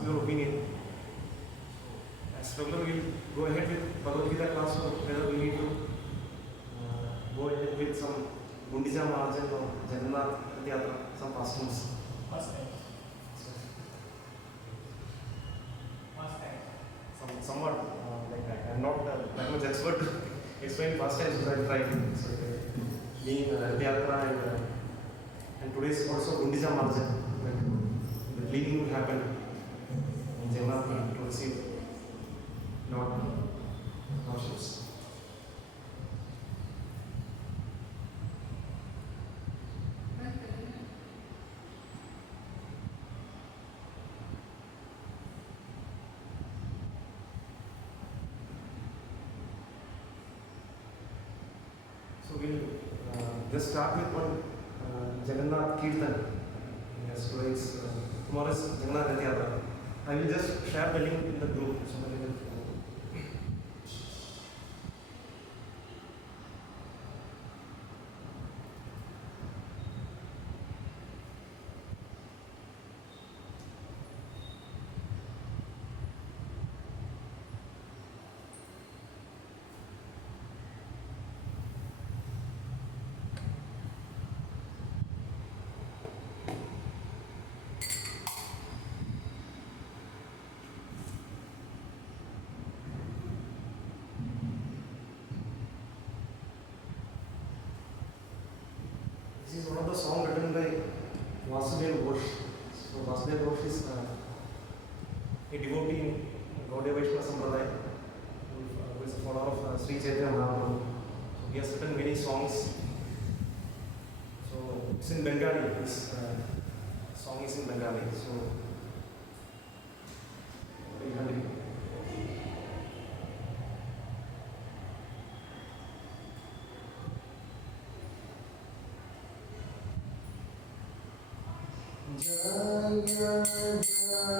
ask your opinion. As regular, we'll go ahead with Bhagavad Gita class, or whether we need to go ahead with some Gundija Marjan or Jagannath Yatra, some pastimes. First time. Somewhat like that. I'm not that much expert to explain pastimes, but I'll try. So, being Yatra and today's also Gundija Marjan, the cleaning will happen in Jagannath to receive Lord worships. So we'll just start with one Jagannath Kirtan. Yes, today's tomorrow is Jagannath Yatra. I will just share the link in the group. Somebody will follow. This is one of the songs written by Vasudev Ghosh. So Vasudev Ghosh is a devotee in Gaudiya Vaishnava Sampradaya, who is a follower of Sri Chaitanya Mahaprabhu. So he has written many songs. So it's in Bengali. This song is in Bengali. So we continue. Jaya Jaya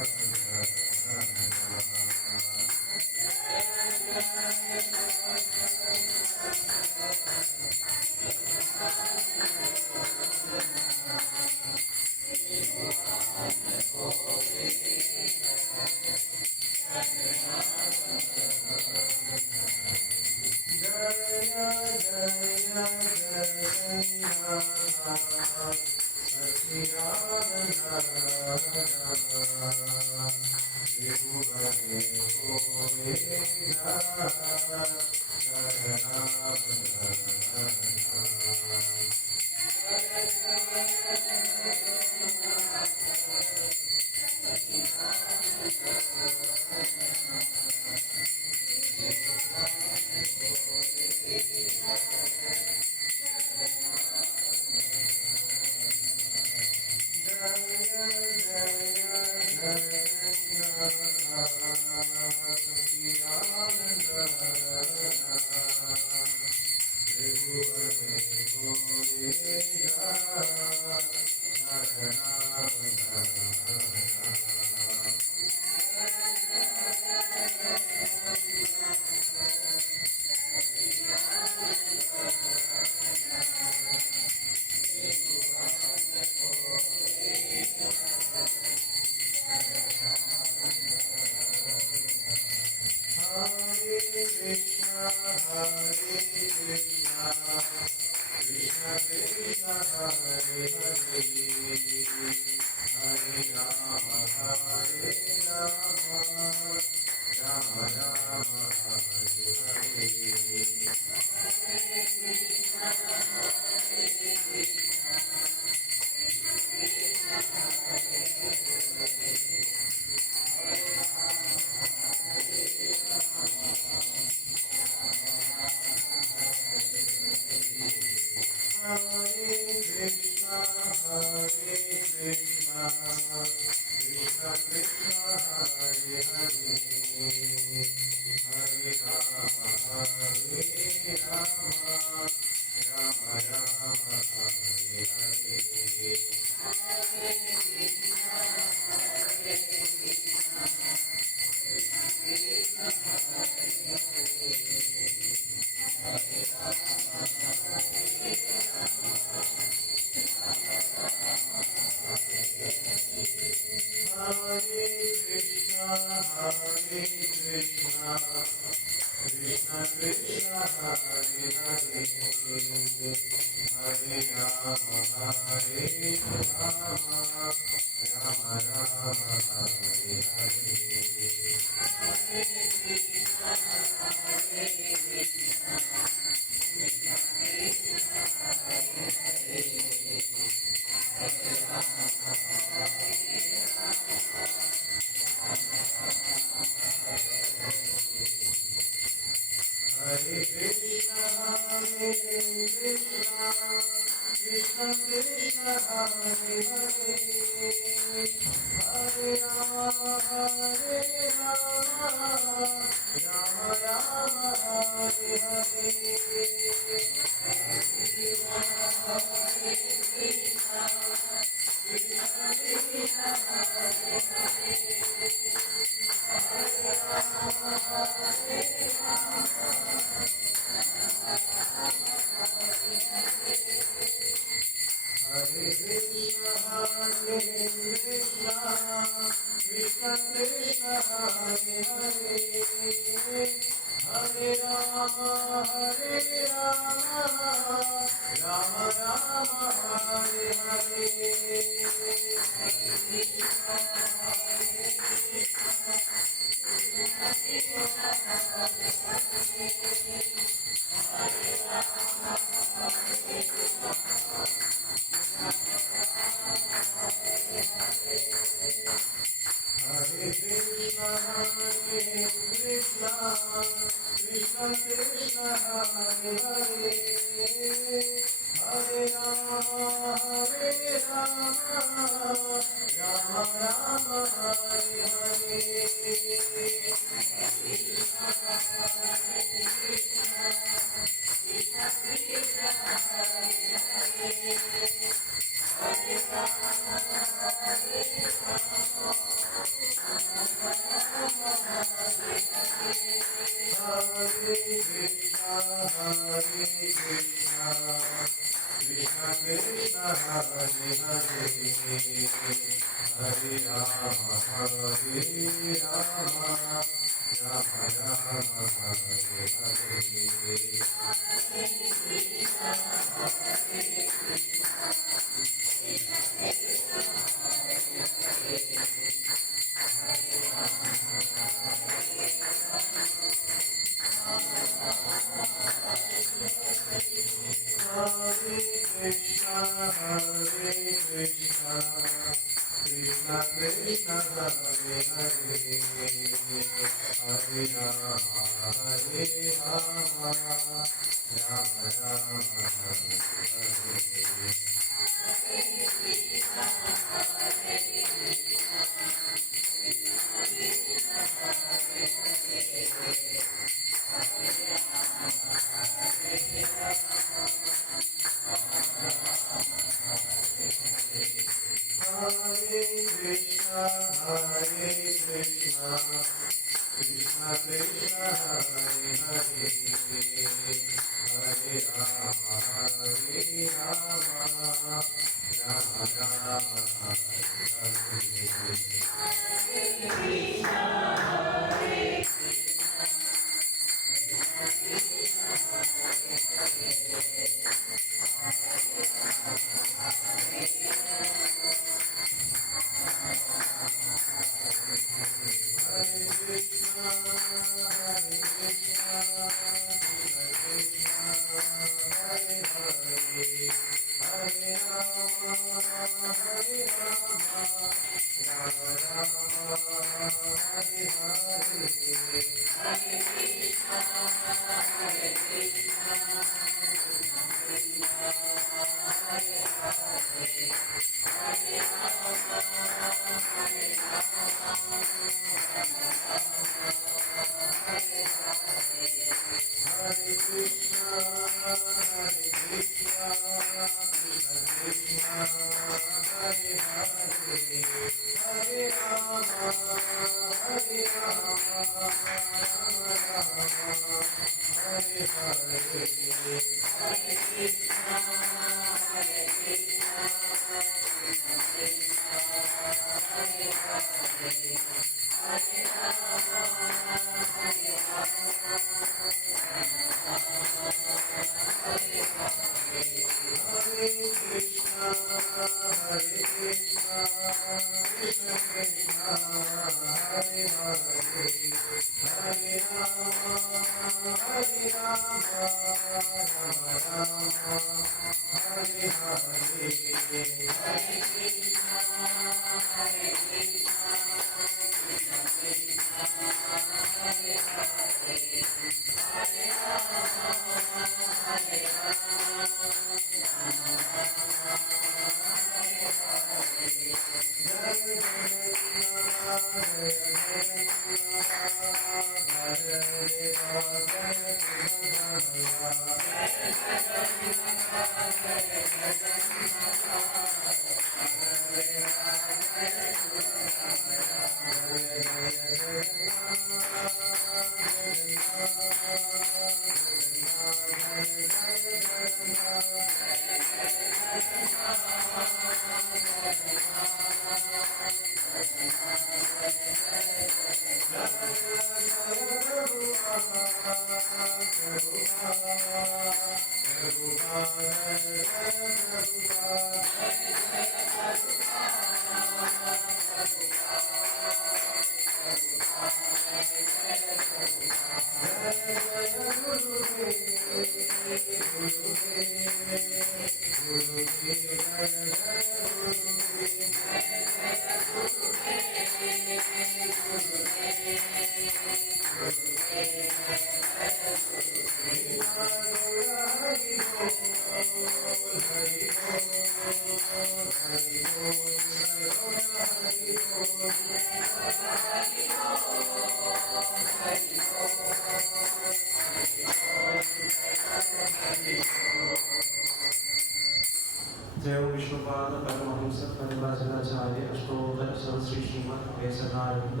जय विष्णुपाद परमहंस परिव्राजनाचार्य अष्टोत्तर सरस्वती श्रीमद वेसनानंद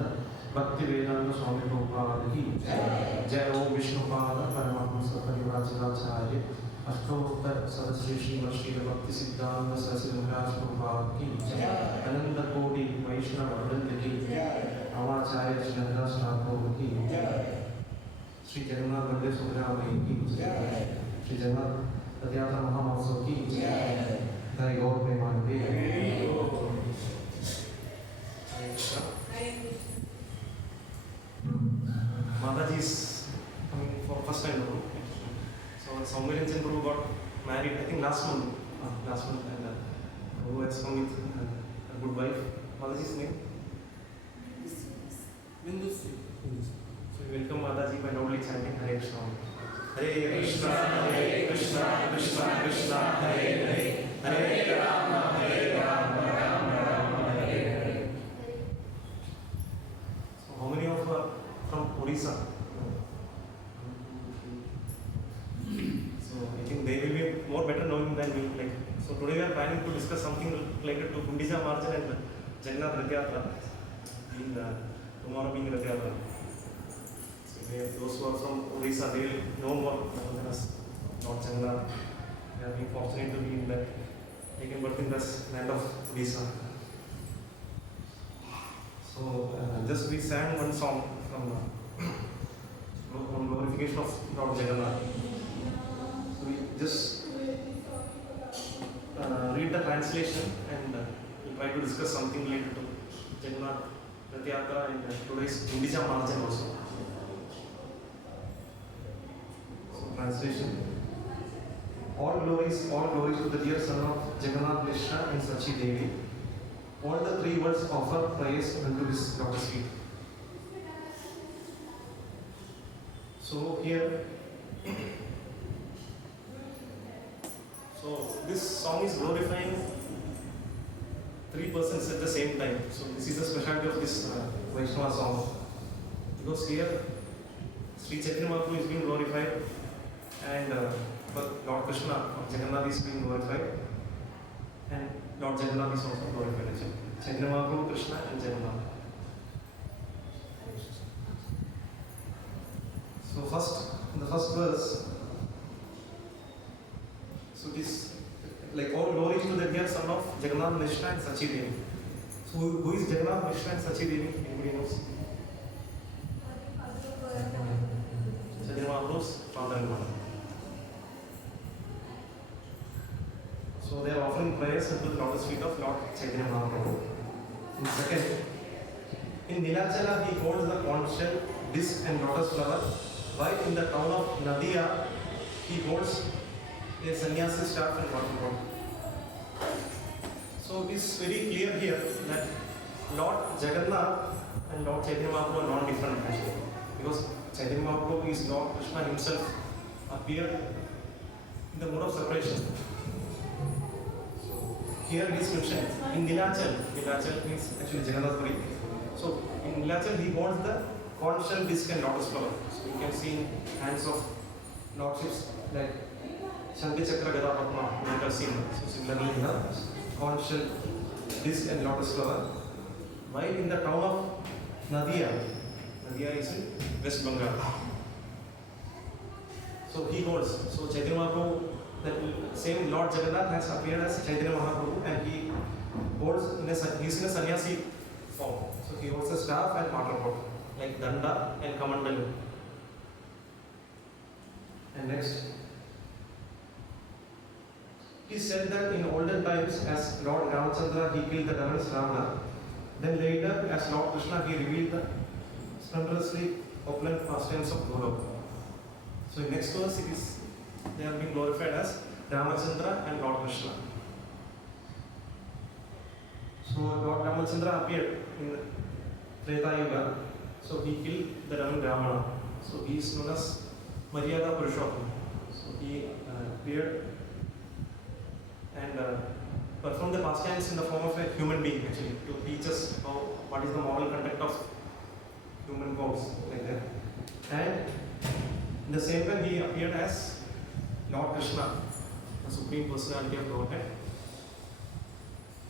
भक्ति वेदांत स्वामी प्रभुपाद की जय ओम विष्णुपाद परमहंस परिव्राजनाचार्य अष्टोत्तर सरस्वती श्रीमद श्री भक्ति सिद्धांत सरस्वती महाराज प्रभुपाद की अनंत कोटि वैष्णव वृंद की आचार्य श्री नंददास ठाकुर की श्री जगन्नाथ मंदिर सुब्रमण्य की श्री जगन्नाथ रथ यात्रा महामहोत्सव की Thy God may one day. Mataji is coming for first time. So Soumya and Prabhu got married, I think last month, and Prabhu has come with a good wife. Mataji's name? Bindusi. So we welcome Mataji by loudly chanting Hare Krishna. Hare Krishna, Krishna Krishna, Hare Hare. Hare Rama, Rama Rama, Hare Hare. So how many of from Odisha? So I think they will be more better knowing than me. So today we are planning to discuss something related to Gundija Marjan and Jagannath Rath Yatra. Tomorrow being Rath Yatra. So those who are from Odisha, they will know more than us, not Jagannath. We are being fortunate to be in that. Taken birth in this land of Odisha. So just we sang one song from on glorification of Lord Jagannath. So we just read the translation and we try to discuss something related to Jagannath Rath Yatra and today's Gundija Marjan also. So translation. All glories to the dear son of Jagannath Mishra and Sachi Devi. All the three worlds offer praise unto his lotus feet. So here, so this song is glorifying three persons at the same time. So this is the specialty of this Vaishnava song. Because here, Sri Chaitanya Mahaprabhu is being glorified and Lord Krishna, Jagannath is being glorified, and Lord Jagannath is also glorified. Chaitanya Mahaprabhu, Krishna, and Jagannath. So first, in the first verse, so it is like all glory to the dear son of Jagannath, Mishra, and Sachi Devi. So who is Jagannath, Mishra, and Sachi Devi? Anybody knows? Chaitanya Mahaprabhu's father and mother. So they are offering prayers unto the lotus feet of Lord Chaitanya Mahaprabhu. And second, in Nilachala he holds the conch shell, disc and lotus flower, while in the town of Nadia he holds a sannyasi staff and water bottle. So it is very clear here that Lord Jagannath and Lord Chaitanya Mahaprabhu are not different actually, because Chaitanya Mahaprabhu is Lord Krishna himself appeared in the mode of separation. So here it is mentioned in Nilachal. Nilachal means actually Jagannath Puri. So in Nilachal he holds the conch shell, disc and lotus flower. So you can see in hands of lordships like Shanti Chakra Gada Padma, you have seen. So similarly in the conch shell, disc and lotus flower. While in the town of Nadia, Nadia is in West Bengal. So he holds. So Chaitanya Mahaprabhu, the same Lord Jagannath has appeared as Chaitanya Mahaprabhu, and he holds he is in a sannyasi form. So he holds a staff and water pot like Danda and Kamandalu. And next, he said that in olden times, as Lord Ramachandra he killed the demons Ravana. Then later, as Lord Krishna, he revealed the splendorously opulent pastimes of Gaurav. So in next verse, it is they are being glorified as Ramachandra and Lord Krishna. So Lord Ramachandra appeared in Treta Yuga. So he killed the demon Ravana. So he is known as Maryada Purushottam. So he appeared and performed the pastimes in the form of a human being actually, to teach us what is the moral conduct of human gods like that. And in the same way he appeared as Lord Krishna, the Supreme Personality of Godhead,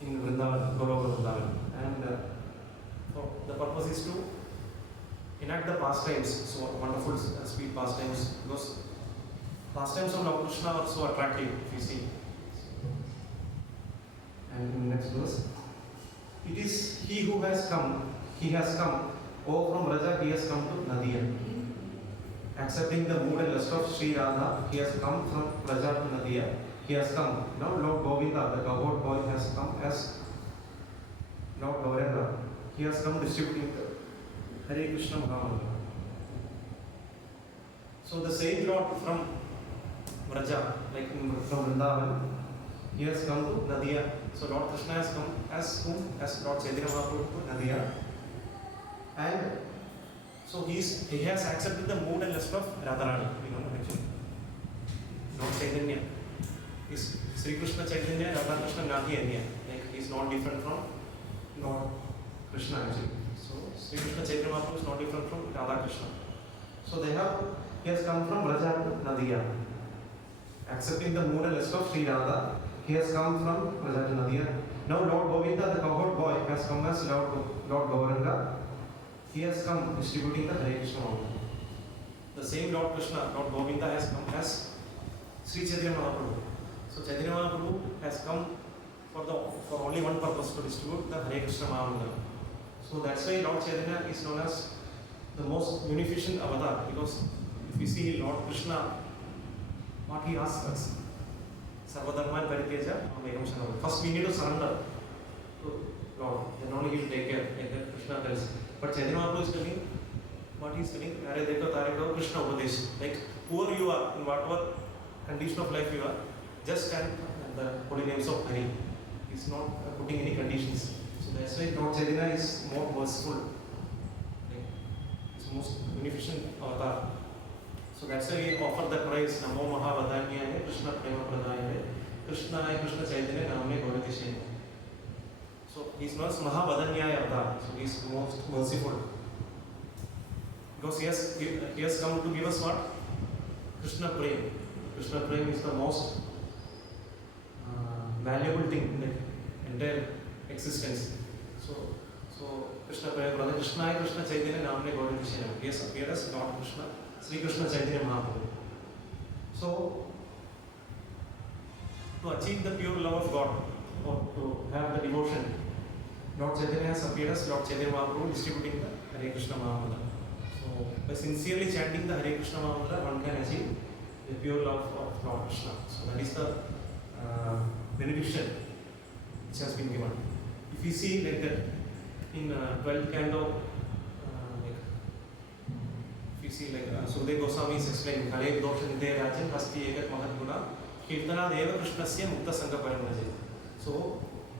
in Vrindavan, Gaurava Vrindavan. And so the purpose is to enact the pastimes, so wonderful sweet pastimes, because pastimes of Lord Krishna are so attractive if you see. And in the next verse, it is he who has come, oh from Raja he has come to Nadia. Accepting the mood and lust of Sri Radha, he has come from Raja to Nadia. He has come. Now Lord Govinda, the cowherd boy, has come as Lord Gauranga. He has come distributing the Hare Krishna Mahamantra. So the same Lord from Raja, like from Vrindavan, he has come to Nadia. So Lord Krishna has come as whom? As Lord Chaitanya Mahaprabhu to Nadia. And so he has accepted the mood and lust of Radharani. You know actually. Lord Chaitanya is Sri Krishna Chaitanya, Radha Krishna Nadi Anya. Like he is not different from Lord Krishna actually. So Sri Krishna Chaitanya Mahaprabhu is not different from Radha Krishna. So he has come from Raja to Nadia. Accepting the mood and lust of Sri Radha, he has come from Raja to Nadia. Now Lord Govinda, the cowherd boy, has come as Lord Gauranga. He has come distributing the Hare Krishna Mahamantra. The same Lord Krishna, Lord Govinda, has come as Sri Chaitanya Mahaprabhu. So Chaitanya Mahaprabhu has come for only one purpose, to distribute the Hare Krishna Mahamantra. So that's why Lord Chaitanya is known as the most munificent avatar, because if you see Lord Krishna, what he asks us, Sarvadharman Parityaja Amekam Sharanam. First we need to surrender to Lord, then only he will take care, like that Krishna tells. But Chaitanya Mahaprabhu is telling, what he is telling, Are Deko Tareko Krishna Upadesh. Like whoever you are, in whatever condition of life you are, just stand the holy names of Hari. He is not putting any conditions. So that's why Lord Chaitanya is more merciful. Like, he is most beneficent avatar. So that's why we offer the praise, Namo Mahavadanyaya, Krishna Prema Pradayaya, Krishna Chaitanya Namne Gauratishe. So he is known as Mahavadanyaya avatar. So he is most merciful. Because he has come to give us what? Krishna Prema. Krishna Prema is the most valuable thing in the entire existence. So Krishna brother Krishna Chaitanya Namne Gaudin Krishna. He has appeared as Lord Krishna, Sri Krishna Chaitanya Mahaprabhu. So to achieve the pure love of God, or to have the devotion, Lord Chaitanya has appeared as Lord Chaitanya Mahaprabhu distributing the Hare Krishna Mahamantra. So by sincerely chanting the Hare Krishna Mahamantra, one can achieve the pure love of Lord Krishna. So that is the benediction which has been given. If you see like that in 12th canto, if you see like Sukadeva Goswami is explaining Hare Dosha Nidhe Rajan Hasti Egat Mahat Guna Kirtana Deva Krishnasya Mukta Sangha Paramraje. So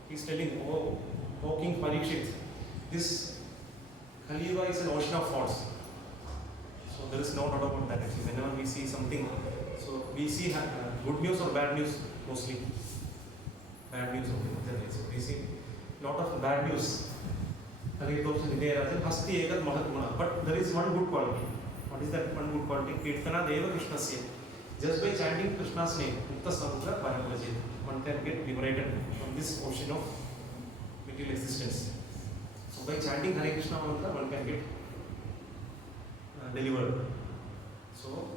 he is telling, O King Parikshit, this Kali Yuga is an ocean of faults. So there is no doubt about that actually. Whenever we see something, so we see good news or bad news mostly. Bad news only. So we see lot of bad news. But there is one good quality. What is that one good quality? Kirtana Deva Krishnasya. Just by chanting Krishna's name, Mukta Samudra Paramraje, one can get liberated from this ocean of material existence. So by chanting Hare Krishna mantra, one can get delivered. So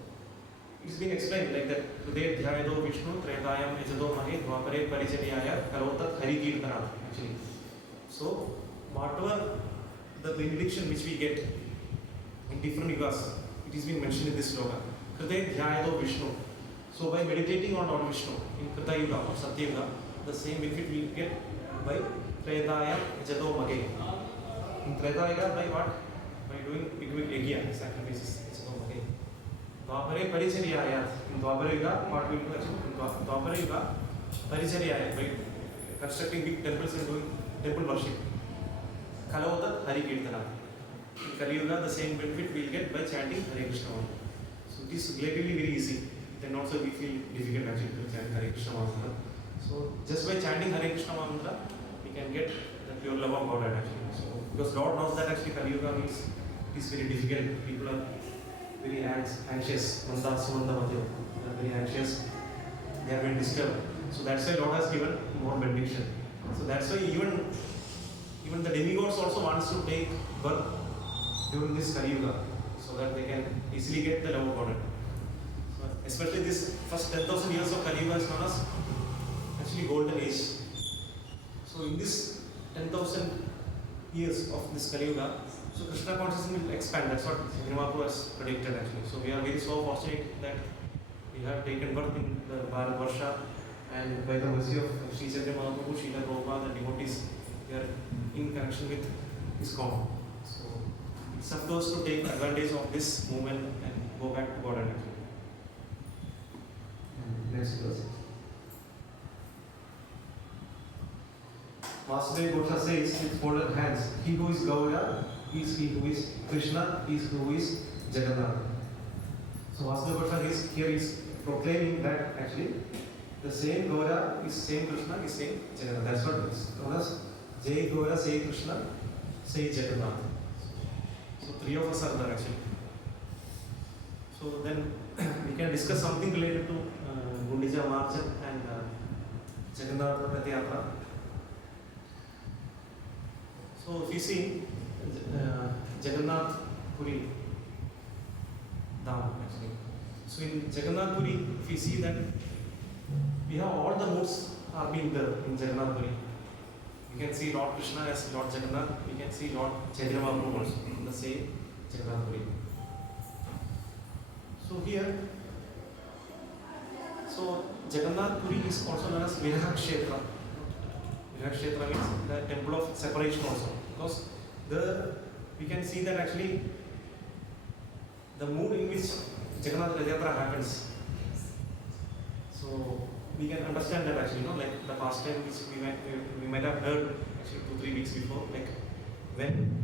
it's been explained like that. Today Dhyayado Vishnu Tretayam Ejado Mahe Dvapare Parichadiyaya Karotat Hari Kirtana actually. So whatever the benediction which we get in different yugas, it is being mentioned in this sloka. Krite Dhyayado Vishnu. So by meditating on Lord Vishnu in Krita Yuga or Satya Yuga, the same benefit we get by Tretayam Ejado Mahe. In Treta Yuga by what? By doing big yajna, sacrifices. Dvapare Paricharyaya. In Dvapara Yuga, what we do actually? In Dvapara Yuga, Paricharyaya, by constructing big temples and doing temple worship. Kalavatat Hari Kirtana. In Kali Yuga, the same benefit we will get by chanting Hare Krishna mantra. So it is relatively very easy. Then also we feel difficult actually to chant Hare Krishna mantra. So just by chanting Hare Krishna mantra, we can get the pure love of God actually. So because Lord knows that actually Kali Yuga means it is very difficult. People are very anxious. Manda Sumanda Madhya. They are very anxious. They are very disturbed. So that's why Lord has given more benediction. So that's why even the demigods also wants to take birth during this Kali Yuga, so that they can easily get the love of God. So especially this first 10,000 years of Kali Yuga is known as actually golden age. So in this 10,000 years of this Kali Yuga, so Krishna consciousness will expand. That's what Mahaprabhu has predicted actually. So we are very so fortunate that we have taken birth in the Bharatvarsha, and by the mercy of Sri Chaitanya Mahaprabhu, Srila Prabhupada, the devotees, we are in connection with ISKCON. So it's up to us to take advantage of this movement and go back to God actually. Next verse. Vasudeva Gosha says with folded hands, he who is Gaura is he who is Krishna, is who is Jagannath. So Vasudeva Gosha is here is proclaiming that actually the same Gaura is same Krishna, is same Jagannath. That's what it is. Known as Jai Gaura, say Krishna, say Jagannath. So three of us are there actually. So then we can discuss something related to Gundicha Marjan and Jagannath Rath Yatra. So if you see Jagannath Puri Dham actually. So in Jagannath Puri, if you see that we have all the moods are being there in Jagannath Puri. You can see Lord Krishna as Lord Jagannath. You can see Lord Chaitanya Mahaprabhu also in the same Jagannath Puri. So here, so Jagannath Puri is also known as Viraha Kshetra. Viraha Kshetra means the temple of separation also. Because there we can see that actually the mood in which Jagannath Rath Yatra happens. So we can understand that actually, like the past time which we might have heard actually 2-3 weeks before, like when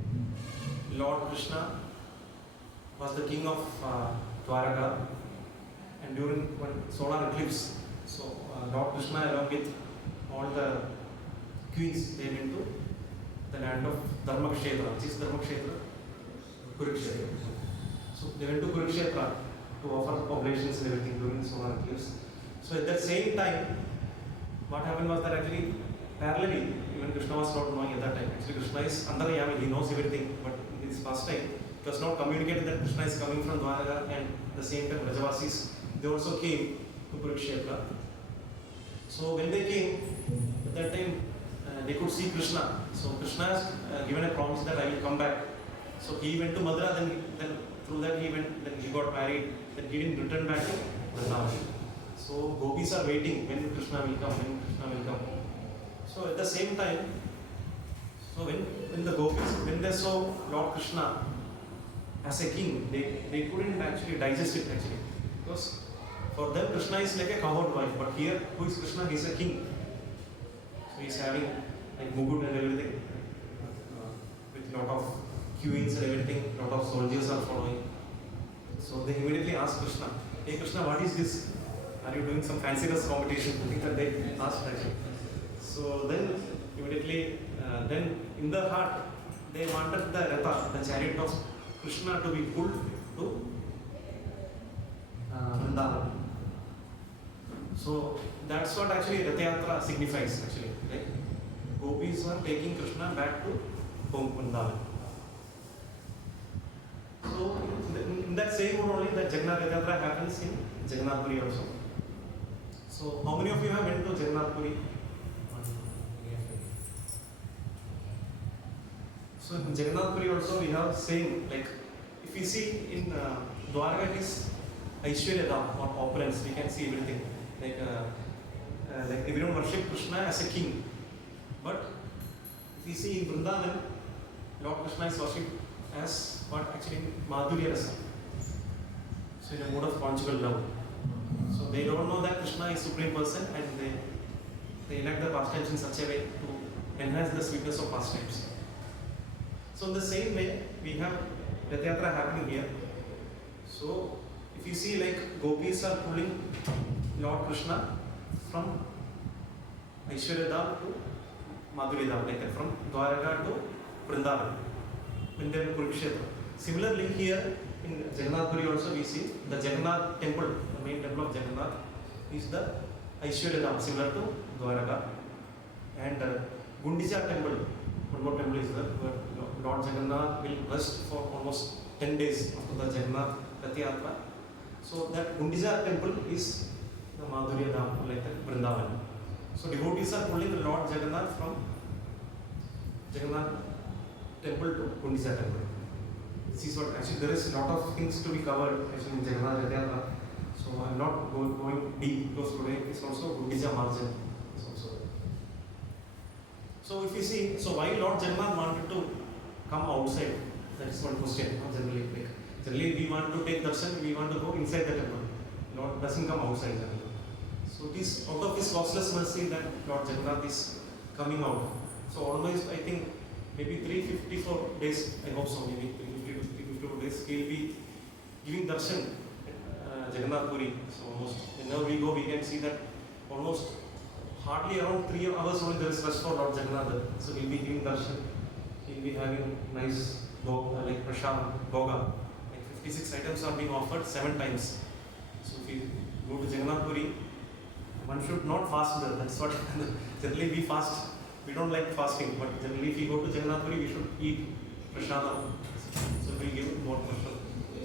Lord Krishna was the king of Dwaraka, and during one solar eclipse, so Lord Krishna along with all the queens, they went to the land of Dharmakshetra. Which is Dharmakshetra? Kurukshetra. So they went to Kurukshetra to offer oblations and everything during the solar eclipse. So at that same time, what happened was that actually parallelly, even Krishna was not knowing at that time. Actually, Krishna is Antaryami, he knows everything, but in his past time, it was not communicated that Krishna is coming from Dwaraka, and at the same time, Rajavasis, they also came to Kurukshetra. So when they came, at that time, they could see Krishna. So Krishna has given a promise that I will come back. So he went to Mathura, then through that he went, then he got married, then he didn't return back to Vrindavan. So gopis are waiting when Krishna will come, when Krishna will come. So at the same time, so when the gopis, when they saw Lord Krishna as a king, they couldn't actually digest it actually. Because for them Krishna is like a cowherd wife, but here who is Krishna? He is a king. So he is having like mugut and everything, with lot of queuings and everything, lot of soldiers are following. So they immediately asked Krishna, hey Krishna, what is this? Are you doing some fancy dress competition? I think that they asked actually. So then immediately, then in their heart, they wanted the Ratha, the chariot of Krishna, to be pulled to Vrindavan. So that's what actually Ratha Yatra signifies actually. Like gopis are taking Krishna back to Vrindavan. So in that same mood only, the Jagannath Ratha Yatra happens in Jagannath Puri also. So how many of you have been to Jagannath Puri? So in Jagannath Puri also we have same, like if we see in Dwaraka it is Aishwarya Dham or opulence, we can see everything. Like everyone worship Krishna as a king. But if we see in Vrindavan, Lord Krishna is worshipped as what actually Madhurya Rasa. So in a mode of conjugal love. So they don't know that Krishna is Supreme Person, and they enact the pastimes in such a way to enhance the sweetness of pastimes. So in the same way, we have Ratha Yatra happening here. So if you see, like gopis are pulling Lord Krishna from Aishwarya Dham to Madhurya Dham, like that, from Dwaraka to Vrindavan, when they are in Kurukshetra. Similarly here in Jagannath Puri also we see the Jagannath temple, the main temple of Jagannath is the Aishwarya Dham, similar to Dwaraka. And Gundicha temple, one more temple is there, where Lord Jagannath will rest for almost 10 days after the Jagannath Ratha Yatra. So that Gundicha temple is the Madhurya Dham, like that, Vrindavan. So devotees are pulling the Lord Jagannath from Jagannath temple to Gundicha temple. This is what actually there is a lot of things to be covered actually in Jagannath Ratha Yatra. So I am not going deep because today is also Gundicha margin. So if you see, so why Lord Jagannath wanted to come outside? That is one question. Generally, like, generally we want to take darshan, we want to go inside the temple. Lord doesn't come outside generally. So it is out of His causeless mercy that Lord Jagannath is coming out. So almost I think maybe 354 days, I hope so, maybe 354 days, he will be giving darshan at Jagannath Puri. So almost whenever we go, we can see that almost hardly around 3 hours only there is rest for Lord Jagannath. So he will be giving darshan, he will be having nice like prashad, bhoga. Like 56 items are being offered 7 times. So if you go to Jagannath Puri, one should not fast there. That's what generally we fast. We don't like fasting, but generally if we go to Jagannath Puri, we should eat prashadam. So we give more prashad.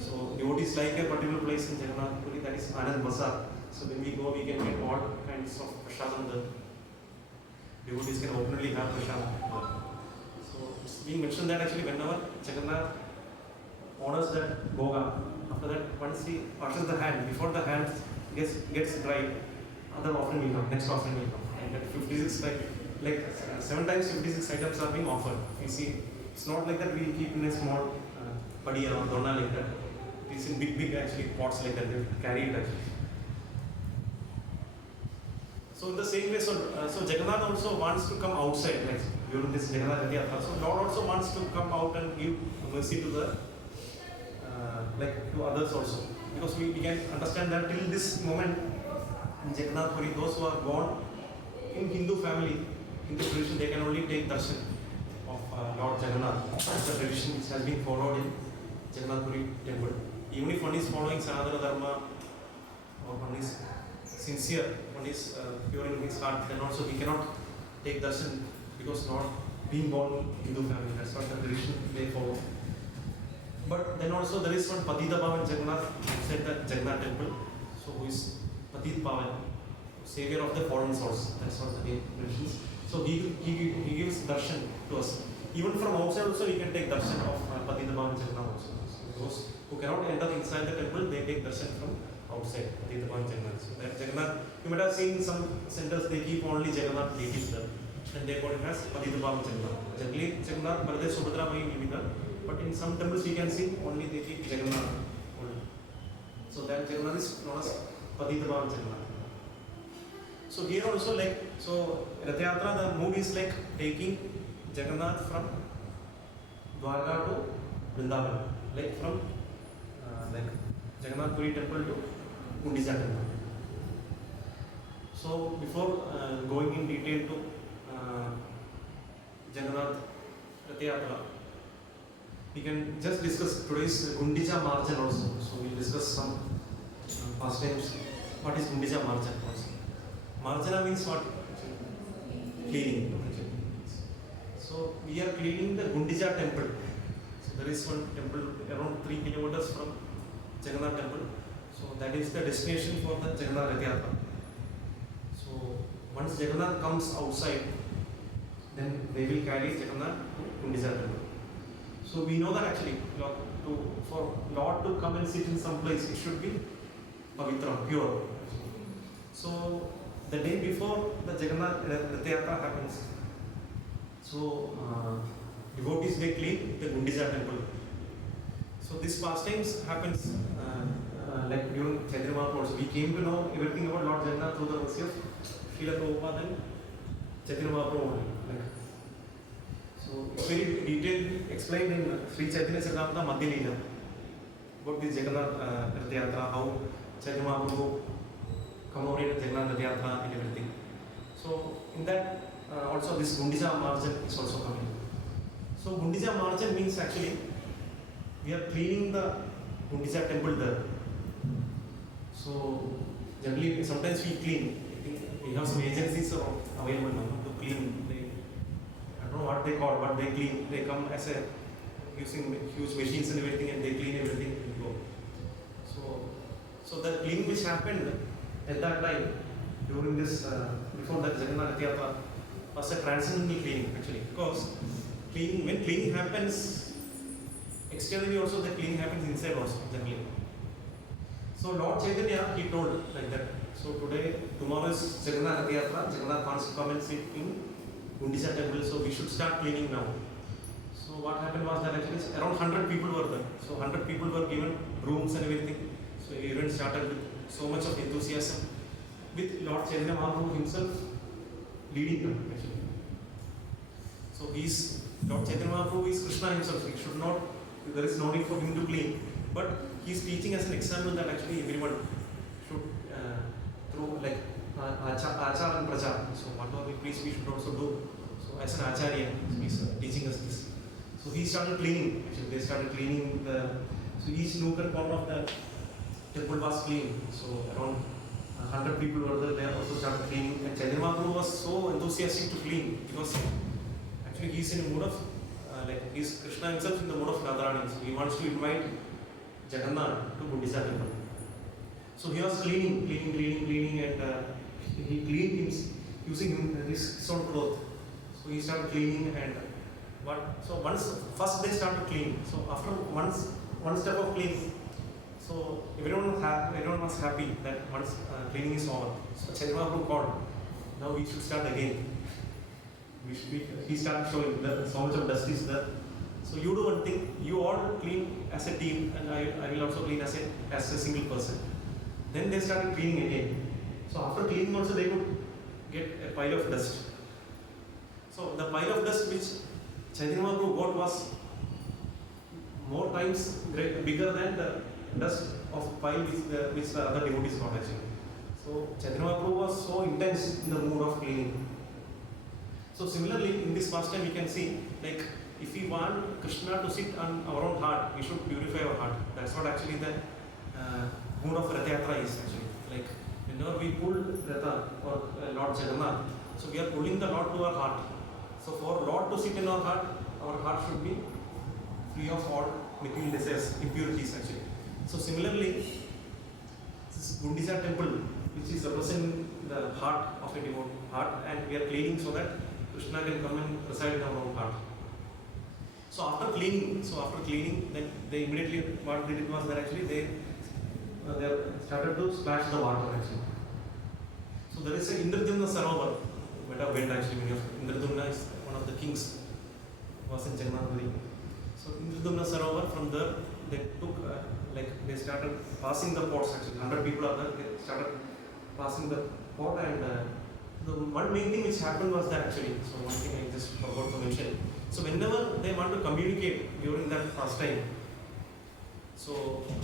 So devotees like a particular place in Jagannath Puri, that is Anand Bazaar. So when we go, we can get all kinds of prashadam there. Devotees can openly have prashadam. So it's being mentioned that actually whenever Jagannath honors that bhoga, after that once he washes the hand, before the hand gets dry, other offering will come, next offering will come. And that 56, like 7 times 56 items are being offered. You see, it's not like that we keep in a small padiya or dona like that. It is in big actually pots like that, they carry it actually. So in the same way, so Jagannath also wants to come outside, like during this Jagannath Ratha Yatra. So Lord also wants to come out and give mercy to the like to others also, because we can understand that till this moment in Jagannath Puri, those who are born in Hindu family, Hindu tradition, they can only take darshan of Lord Jagannath. That's the tradition which has been followed in Jagannath Puri temple. Even if one is following Sanatana Dharma or one is sincere, one is pure in his heart, then also he cannot take darshan because not being born Hindu family. That's not the tradition they follow. But then also there is one Patita Pavan Jagannath outside the Jagannath temple. So who is Patit Pavan, savior of the fallen souls. That's what the name mentions. So he gives darshan to us. Even from outside also we can take darshan of Patita Pavan Jagannath also. So those who cannot enter inside the temple, they take darshan from outside Patita Pavan Jagannath. So that Jagannath, you might have seen some centers, they keep only Jagannath deities there. And they call it as Patita Pavan Jagannath. Generally Jagannath, Baladev, Subhadra may be there. But in some temples we can see only they keep Jagannath only. So that Jagannath is known as Patita Pavan Jagannath. So here also Rath Yatra, the mood is like taking Jagannath from Dwarka to Vrindavan, like from Jagannath Puri temple to Gundicha temple. So before going in detail to Jagannath Rath Yatra, we can just discuss today's Gundicha Marjan also. So we'll discuss some pastimes. What is Gundicha Marjan also? Marjana means what? Cleaning. So we are cleaning the Gundicha temple. So there is one temple around 3 kilometers from Jagannath temple. So that is the destination for the Jagannath Rath Yatra. So once Jagannath comes outside, then they will carry Jagannath to Gundicha temple. So we know that actually for Lord to come and sit in some place, it should be pavitra, pure. So the day before the Jagannath Rath Yatra happens, so devotees they clean the Gundicha temple. So this pastimes happens like during Chaitanya Mahaprabhu also. We came to know everything about Lord Jagannath through the mercy of Srila Prabhupada and Chaitanya Mahaprabhu only. So it's very detailed explained in Sri Chaitanya Charitamrita Madhya Leela about this Jagannath Rath Yatra, how Chaitanya Mahaprabhu commemorated Jagannath Rath Yatra and everything. So in that also this Gundicha Marjan is also coming. So Gundicha Marjan means actually we are cleaning the Gundicha temple there. So generally sometimes we clean. I think we have some agencies available now to clean. I don't know what they call, but they clean. They come as a using huge machines and everything, and they clean everything and go. So the cleaning which happened at that time during this before that Jagannath Rath Yatra was a transcendental cleaning actually, because when cleaning happens externally also, the cleaning happens inside also generally. So Lord Chaitanya, he told like that. So tomorrow is Jagannath Rath Yatra. Jagannath wants to come and sit in Gundicha temple, so we should start cleaning now. So what happened was that actually around 100 people were there. So 100 people were given rooms and everything. So the event started with so much of enthusiasm, with Lord Chaitanya Mahaprabhu himself leading them actually. So Lord Chaitanya Mahaprabhu is Krishna himself. There is no need for him to clean. But he is teaching as an example that actually everyone should through like achar and prachar. So whatever we preach, we should also do. So as an acharya, he is teaching us this. So he started cleaning. Actually, they started cleaning so each nook and corner of the temple was clean. So around 100 people were there. They also started cleaning. And Chaitanya Mahaprabhu was so enthusiastic to clean because actually he is in a mood of he is Krishna himself in the mode of Radharani. So he wants to invite Jagannath to Gundicha temple. So he was cleaning, and he cleaned him using his own cloth. So he started cleaning and first they started cleaning. So after one step of cleaning, so everyone was happy that once cleaning is over. So Chaitanya Mahaprabhu called, now we should start again. He started showing that so much of dust is there. So you do one thing, you all clean as a team, and I will also clean as a single person. Then they started cleaning again. So after cleaning also they could get a pile of dust. So the pile of dust which Chaitanya Mahaprabhu got was more times bigger than the dust of pile which the other devotees got actually. So Chaitanya Mahaprabhu was so intense in the mood of cleaning. So similarly, in this pastime we can see, like if we want Krishna to sit on our own heart, we should purify our heart. That's what actually the mood of Rath Yatra is actually. Like whenever we pull Ratha or Lord Jagannath, so we are pulling the Lord to our heart. So for Lord to sit in our heart should be free of all material desires, impurities actually. So similarly, this Gundicha temple, which is representing the heart of a devotee, heart, and we are cleaning so that Krishna can come and reside in our own heart. So after cleaning, then they immediately what they did was that actually they started to splash the water actually. So there is a Indradumna Sarovar, better went actually. Indradumna is one of the kings, was in Jagannath. So Indradumna Sarovar, from there they took they started passing the pots actually. 100 people are there. They started passing the pot, and the one main thing which happened was that actually. So one thing I just forgot to mention. So whenever they want to communicate during that pastime, so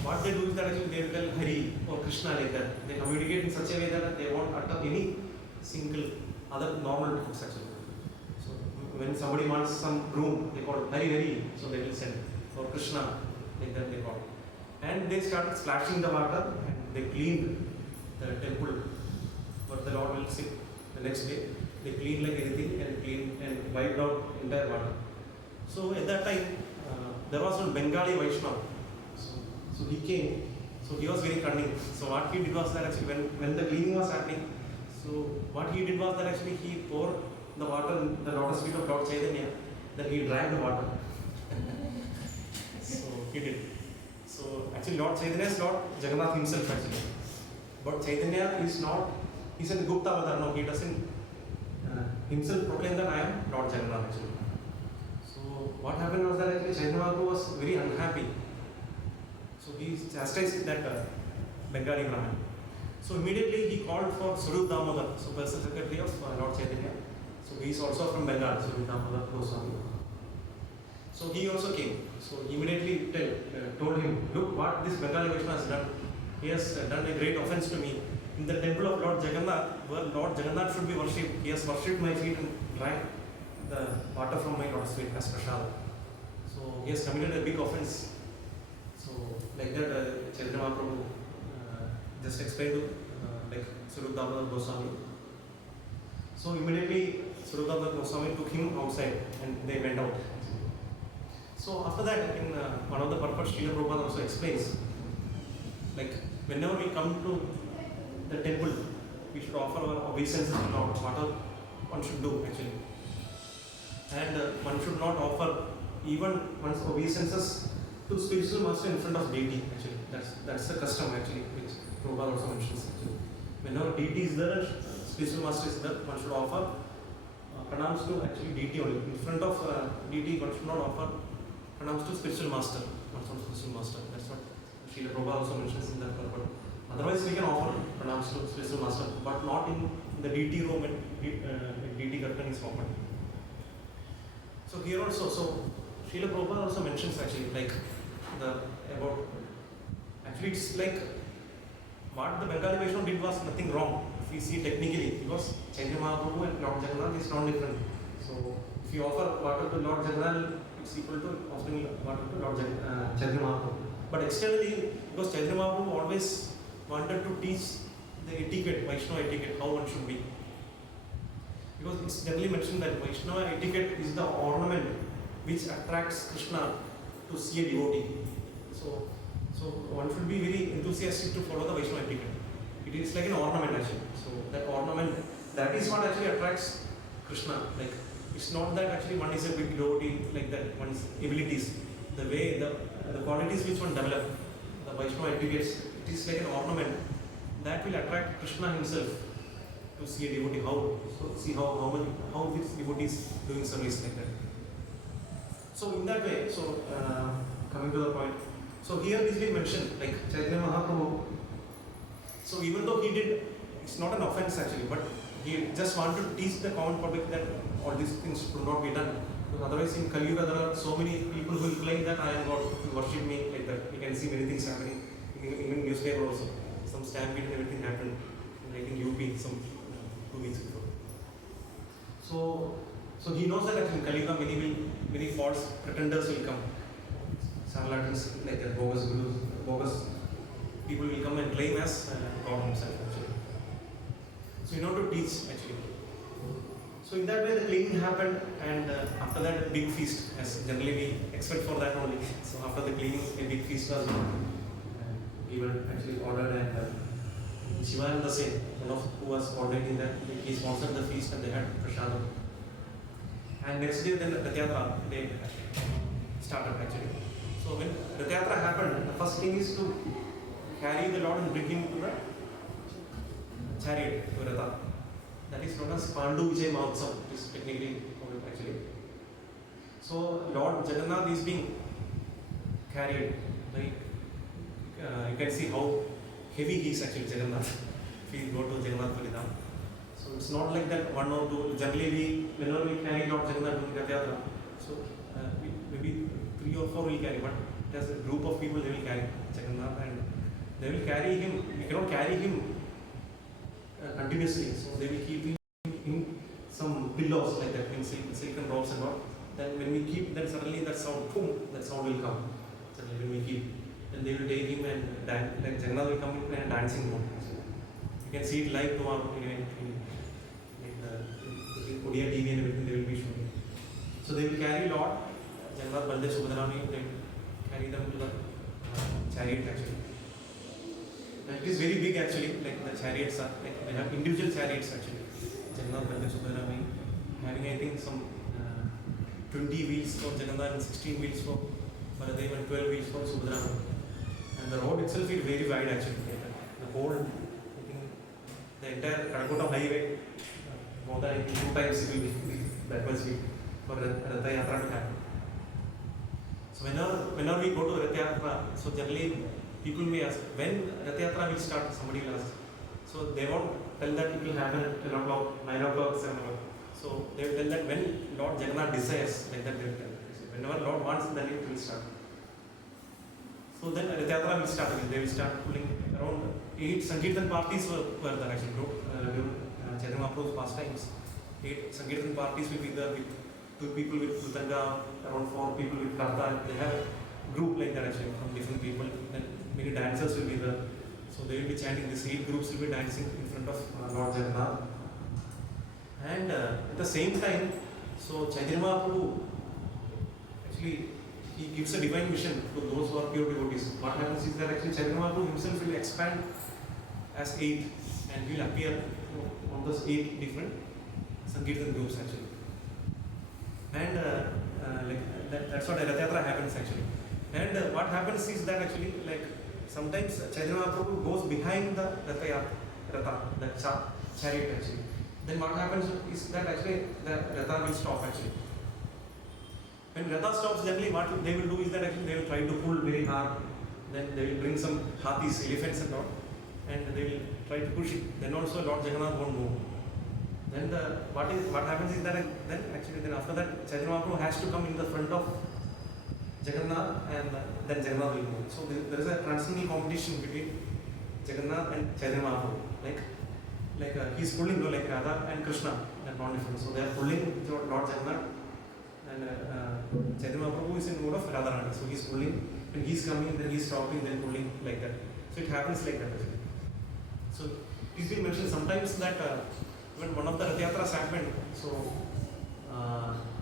what they do is that actually they will tell Hari or Krishna like that. They communicate in such a way that they won't utter any single other normal talks actually. So when somebody wants some broom, they call Hari Hari, so they will send, or Krishna, like that they call. And they started splashing the water, and they cleaned the temple where the Lord will sit the next day. They cleaned like anything and cleaned and wiped out entire water. So at that time, there was one Bengali Vaishnava. So he came. So he was very cunning. So what he did was that actually when the cleaning was happening, so what he did was that actually he poured the water in the lotus feet of Lord Chaitanya. Then he drank the water. So he did. So actually Lord Chaitanya is Lord Jagannath himself actually. But Chaitanya is not. He's in Gupta Avatar. No, he doesn't himself proclaim that I am Lord Jagannath actually. So what happened was that actually Chaitanya Mahaprabhu was very unhappy. So he chastised that Bengali Brahmin. So immediately he called for Swarup Damodar, so personal secretary of Lord Chaitanya. So he is also from Bengal, Swarup Damodar Goswami. So he also came. So he immediately told him, look what this Bengali Vaishnava has done. He has done a great offense to me. In the temple of Lord Jagannath, where Lord Jagannath should be worshipped, he has worshipped my feet and drank the water from my lotus feet as prasad. So he has committed a big offense. So like that, Chaitanya Mahaprabhu just explained to Swarup Damodar Goswami. So immediately Swarup Damodar Goswami took him outside and they went out. So after that, in one of the purports, Srila Prabhupada also explains, like whenever we come to the temple, we should offer our obeisances to Lord, whatever one should do actually. And one should not offer even one's obeisances to spiritual master in front of deity actually. That's the custom actually, which Prabhupada also mentions actually. Whenever deity is there, spiritual master is there, one should offer pranams to actually deity only. In front of deity, one should not offer pranams to spiritual master, not from spiritual master. That's what Srila Prabhupada also mentions in that purport. Otherwise, we can offer pranams to spiritual master, but not in the deity room when deity curtain is open. So here also, so Srila Prabhupada also mentions actually actually it's like what the Bengali Vaishnava did was nothing wrong if we see technically, because Chaitanya Mahaprabhu and Lord Jagannath is not different. So if you offer water to Lord Jagannath, it's equal to offering water to Lord Chaitanya Mahaprabhu. But externally, because Chaitanya Mahaprabhu always wanted to teach the etiquette, Vaishnava etiquette, how one should be. Because it's generally mentioned that Vaishnava etiquette is the ornament which attracts Krishna to see a devotee. So one should be very enthusiastic to follow the Vaishnava etiquette. It is like an ornament actually. So that ornament, that is what actually attracts Krishna. Like it's not that actually one is a big devotee, like that one's abilities, the way the qualities which one develop, the Vaishnava etiquettes, it is like an ornament that will attract Krishna himself to see a devotee, see how this devotee is doing service like that. So in that way, coming to the point, so here is being mentioned like Chaitanya Mahaprabhu. So even though he did, it's not an offense actually, but he just wanted to teach the common public that all these things should not be done. Because otherwise in Kali Yuga there are so many people who will claim that I am God, you worship me like that. You can see many things happening, even newspaper also. Some stampede and everything happened, like in UP some 2 weeks before. So he knows that actually in Kali Yuga many false pretenders will come. Charlatans like that, bogus gurus, bogus people will come and claim as God himself actually. So you know to teach actually. So in that way the cleaning happened, and after that a big feast, as generally we expect for that only. So after the cleaning a big feast was given, actually ordered, and Shivananda the same, one of who was coordinating that, he sponsored the feast and they had prasadam. And next day then Rath Yatra they started actually. So when Rath Yatra happened, the first thing is to carry the Lord and bring him to the chariot, to Ratha. That is known as Pandu Vijay Mahotsav, is technically called actually. So Lord Jagannath is being carried. Like you can see how heavy he is actually, Jagannath. If you go to Jagannath Puri Dham. So it's not like that one or two. Generally, whenever we carry Lord Jagannath during Rath Yatra, so maybe 3 or 4 will carry, but there's a group of people they will carry Jagannath, and they will carry him. We cannot carry him continuously, so they will keep him in some pillows like that, in silken ropes and all. Then when we keep, then suddenly that sound, boom, that sound will come. Suddenly when we keep, then they will take him and dance. Like Jagannath will come in and dancing mode. You can see it live tomorrow in Odia TV and everything. They will be showing. So they will carry Lord Jagannath, Baldev, Subhadra, they will carry them to the chariot actually. It is very big actually, like the chariots are, like they have individual chariots actually. Jagannath, Baldev, Subhadra having I think some 20 wheels for Jagannath and 16 wheels for Baladev and 12 wheels for Subhadra. And the road itself is very wide actually. The whole, I think the entire Kadakota highway, more than 2 times it will be that much big for Rath Yatra to happen. So whenever we go to Rath Yatra, so generally people may ask, when Rath Yatra will start? Somebody will ask. So they won't tell that it will happen at 10 o'clock, 9 o'clock, 7 o'clock. So they will tell that when Lord Jagannath desires, like that they will tell. Whenever Lord wants, then it will start. So then Rath Yatra will start again. They will start pulling around 8 Sankirtan parties were there actually during Chaitanya Mahaprabhu's pastimes. 8 Sankirtan parties will be there with 2 people with Mridanga, around 4 people with Karta. They have a group like that actually from different people. Then many dancers will be there. So they will be chanting. These 8 groups will be dancing in front of Lord Jagannath. And at the same time, so Chaitanya Mahaprabhu actually he gives a divine mission to those who are pure devotees. What happens is that actually Chaitanya Mahaprabhu himself will expand as 8 and will appear on those 8 different Sankirtan groups actually. And that's what Rath Yatra happens actually. And what happens is that actually, like sometimes Chaitanya Mahaprabhu goes behind the Ratha, the chariot actually. Then what happens is that actually the Ratha will stop actually. When Ratha stops, generally what they will do is that actually they will try to pull very hard. Then they will bring some hathis, elephants and all, and they will try to push it. Then also Lord Jagannath won't move. Then what happens is that then after that Chaitanya Mahaprabhu has to come in the front of Jagannath, and then Jagannath will move. So there is a transcendental competition between Jagannath and Chaitanya Mahaprabhu. Like he's pulling like Radha and Krishna, they're not different. So they are pulling Lord Jagannath, and Chaitanya Mahaprabhu is in mode of Radharani. So he's pulling, and he's coming, then he's stopping, then pulling like that. So it happens like that. So it's been mentioned sometimes that when one of the Rath Yatras happened, so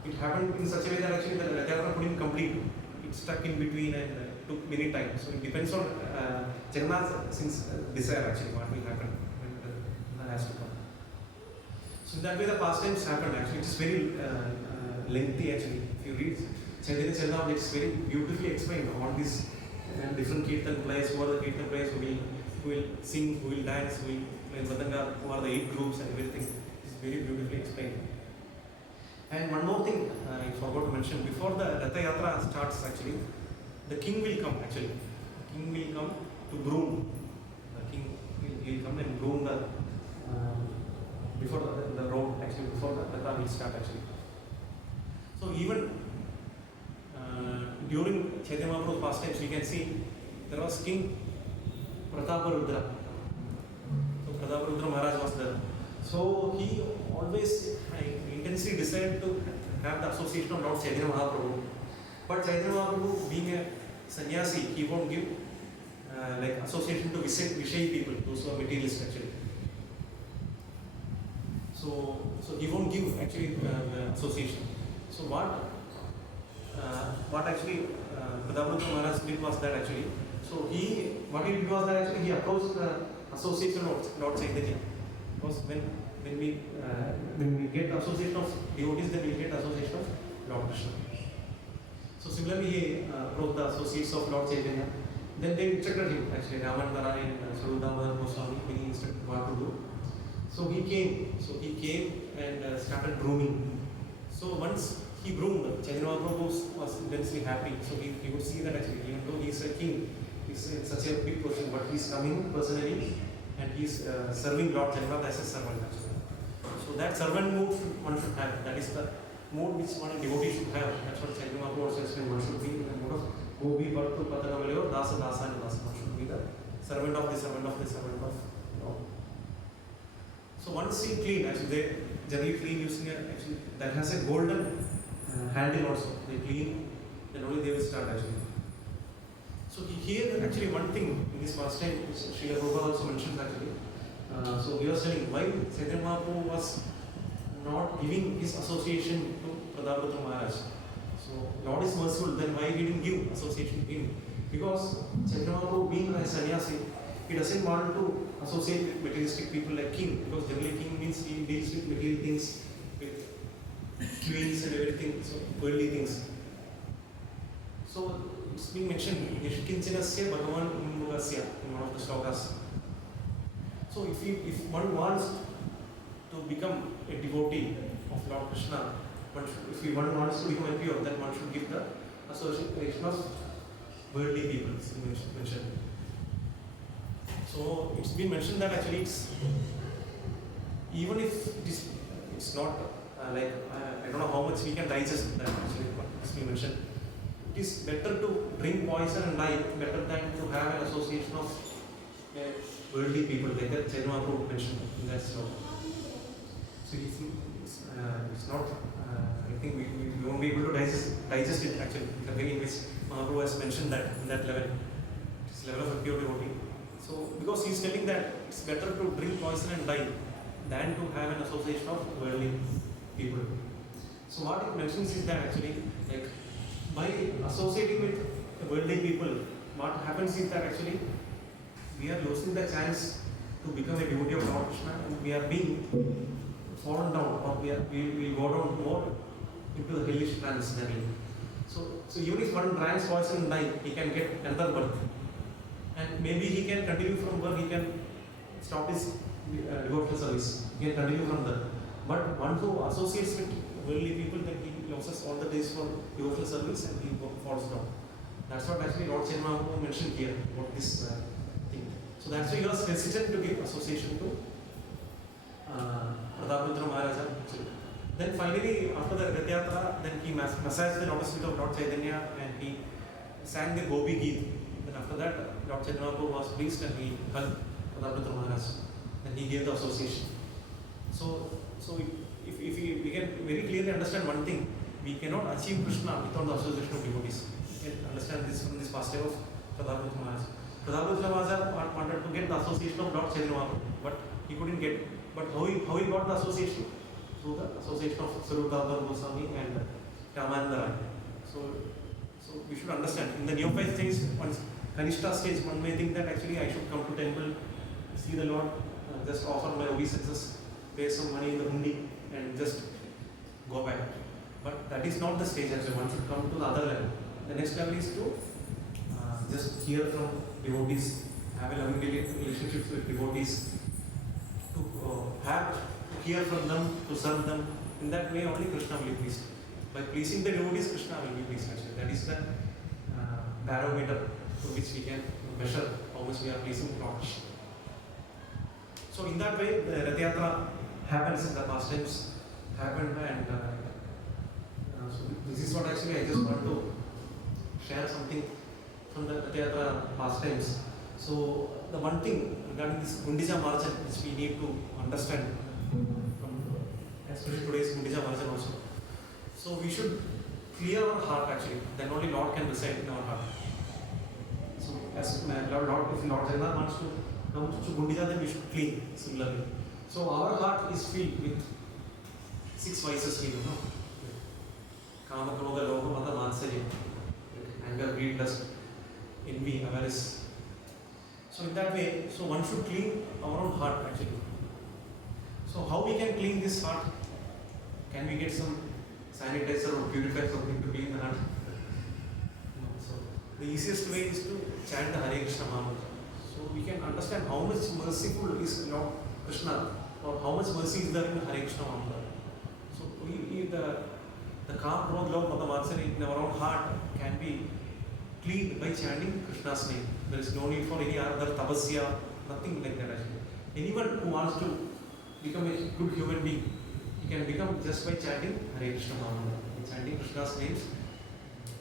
it happened in such a way that actually the Rath Yatra couldn't complete. It stuck in between and took many times. So it depends on Jagannath's desire actually what will happen when has to come. So in that way the pastimes happened actually. It is very lengthy actually. If you read Chaitanya Charitamrita, it's very beautifully explained all these different kirtan players, who are the kirtan players who will sing, who will dance, who will play mridanga, who are the 8 groups and everything. It's very beautifully explained. And one more thing I forgot to mention, before the Rath Yatra starts actually, the king will come actually. The king will come to groom. The king will come and groom the before the road actually, before the Ratha will start actually. So even during Chaitanya Mahaprabhu's pastimes, you can see there was King Prataparudra. So Prataparudra Maharaj was there. So he always intensely desired to have the association of Lord Chaitanya Mahaprabhu. But Chaitanya Mahaprabhu, being a sannyasi, he won't give like association to Vishayi people, those who are materialists actually. So he won't give actually the association. So what actually Pradhaprudra Maharaj did was that actually, so what he did was that actually he approached the association of Lord Chaitanya. Because when we get association of devotees, then we get association of Lord Krishna. So similarly, he approached the associates of Lord Chaitanya. Then they instructed him, actually, Ramantarani and Swarup Damodar Goswami, when he instructed what to do. So he came and started grooming. So once he groomed, Chaitanya Mahaprabhu was immensely happy. So he would see that actually, even though he is a king, he is such a big person, but he is coming personally and he is serving Lord Chaitanya as a servant actually. So that servant mood one should have. That is the mood which one devotee should have. That's what Chaitanya Mahaprabhu says, one should be in the mood of Gopi Bhartu Patanavaleo Dasa Dasa and Dasa. One should be the servant of the servant of the servant of Lord. So once he clean, actually they generally clean using actually that has a golden handle also. They clean, then only they will start actually. So here actually one thing in this past time, Srila Prabhupada also mentioned actually. So we were saying why Chaitanya Mahaprabhu was not giving his association to Pradhaprudra Maharaj. So Lord is merciful, then why he didn't give association to him? Because Chaitanya Mahaprabhu being a sannyasi, he doesn't want to associate with materialistic people like king, because generally king means he deals with material things, with queens and everything, so worldly things. So it's being mentioned, Yashkinchinasya Bhagavan Ummugasya in one of the slokas. So if one wants to become a devotee of Lord Krishna, if one wants to become a pure, then one should give the association of worldly people, it's mentioned. So it's been mentioned that actually even if it's not like I don't know how much we can digest that actually it's been mentioned. It is better to drink poison and die better than to have an association of worldly people, like that Chaitanya Mahaprabhu mentioned in that sloka. So it's not. I think we won't be able to digest it actually the way in which Mahaprabhu has mentioned that in that level. It's level of a pure devotee. So because he is telling that it's better to drink poison and die than to have an association of worldly people. So what it mentions is that actually, like by associating with worldly people, what happens is that actually we are losing the chance to become a devotee of Lord Krishna, and we are being fallen down, or we go down more into the hellish trance than him. So even if one drinks poison and die, he can get another birth. And maybe he can continue from birth, he can stop his devotional service, he can continue from there. But one who associates with worldly people, then he loses all the days for devotional service and he falls down. That's what actually Lord Chaitanya Mahaprabhu mentioned here about this thing. So that's why he was hesitant to give association to Pradhaprudra Maharaj. Then finally, after the Rath Yatra, then he massaged the lotus feet of Lord Chaitanya and he sang the Gopi Geet. Then after that, Lord Chaitanya Mahaprabhu was pleased and he hugged Pradhaprudra Maharaj. Then he gave the association. So if we can very clearly understand one thing, we cannot achieve Krishna without the association of devotees. We can understand this from this past life of Pradhaprudra Maharaj. Pradhaprudra Maharaj wanted to get the association of Lord Chaitanya Mahaprabhu, but he couldn't get. But how he got the association? Through the association of Swarup Damodar Goswami and Ramananda Rai. So we should understand. In the neophyte stage, once Kanishta stage, one may think that actually I should come to temple, see the Lord, just offer my obeisances, pay some money in the hundi, and just go back. But that is not the stage actually. One should come to the other level. The next level is to just hear from devotees, have a loving relationship with devotees, to hear from them, to serve them. In that way only Krishna will be pleased. By pleasing the devotees, Krishna will be pleased actually. That is the barometer through which we can measure how much we are pleasing Lord. So in that way, the Rath Yatra happens in the pastimes, happened, and so this is what actually I just want to share something from the Rath Yatra pastimes. So the one thing regarding this Gundicha Marjan which we need to understand from especially today's Gundicha Marjan also. So we should clear our heart actually, then only Lord can reside in our heart. So as Lord, if Lord Jagannath wants to come to Gundicha, then we should clean similarly. So our heart is filled with six vices, we know. Kama, Krodha, Lobha, Mada, Matsarya. Anger, greed, lust, envy, avarice. So in that way, so one should clean our own heart actually. So how we can clean this heart? Can we get some sanitizer or purifier something to clean the heart? No. So the easiest way is to chant the Hare Krishna Mahamantra. So we can understand how much merciful is Lord Krishna, or how much mercy is there in Hare Krishna Mahamantra. So the calm, Krodha, Lobha, Mada, Matsarya in our own heart can be cleaned by chanting Krishna's name. There is no need for any other tapasya, nothing like that actually. Anyone who wants to become a good human being, he can become just by chanting Hare Krishna Mahamantra, chanting Krishna's names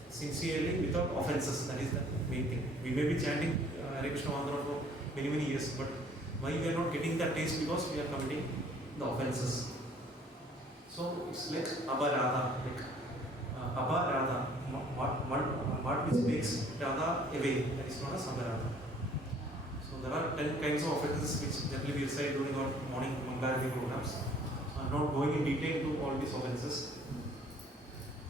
sincerely without offenses. That is the main thing. We may be chanting Hare Krishna Mahamantra for many years, but why we are not getting that taste? Because we are committing the offenses. So it's like Abharada, like Abharada, what which makes Radha away, that is known as Abharada. So there are 10 kinds of offenses which generally we recite during our morning Mangalarati programs. So I'm not going in detail to all these offenses.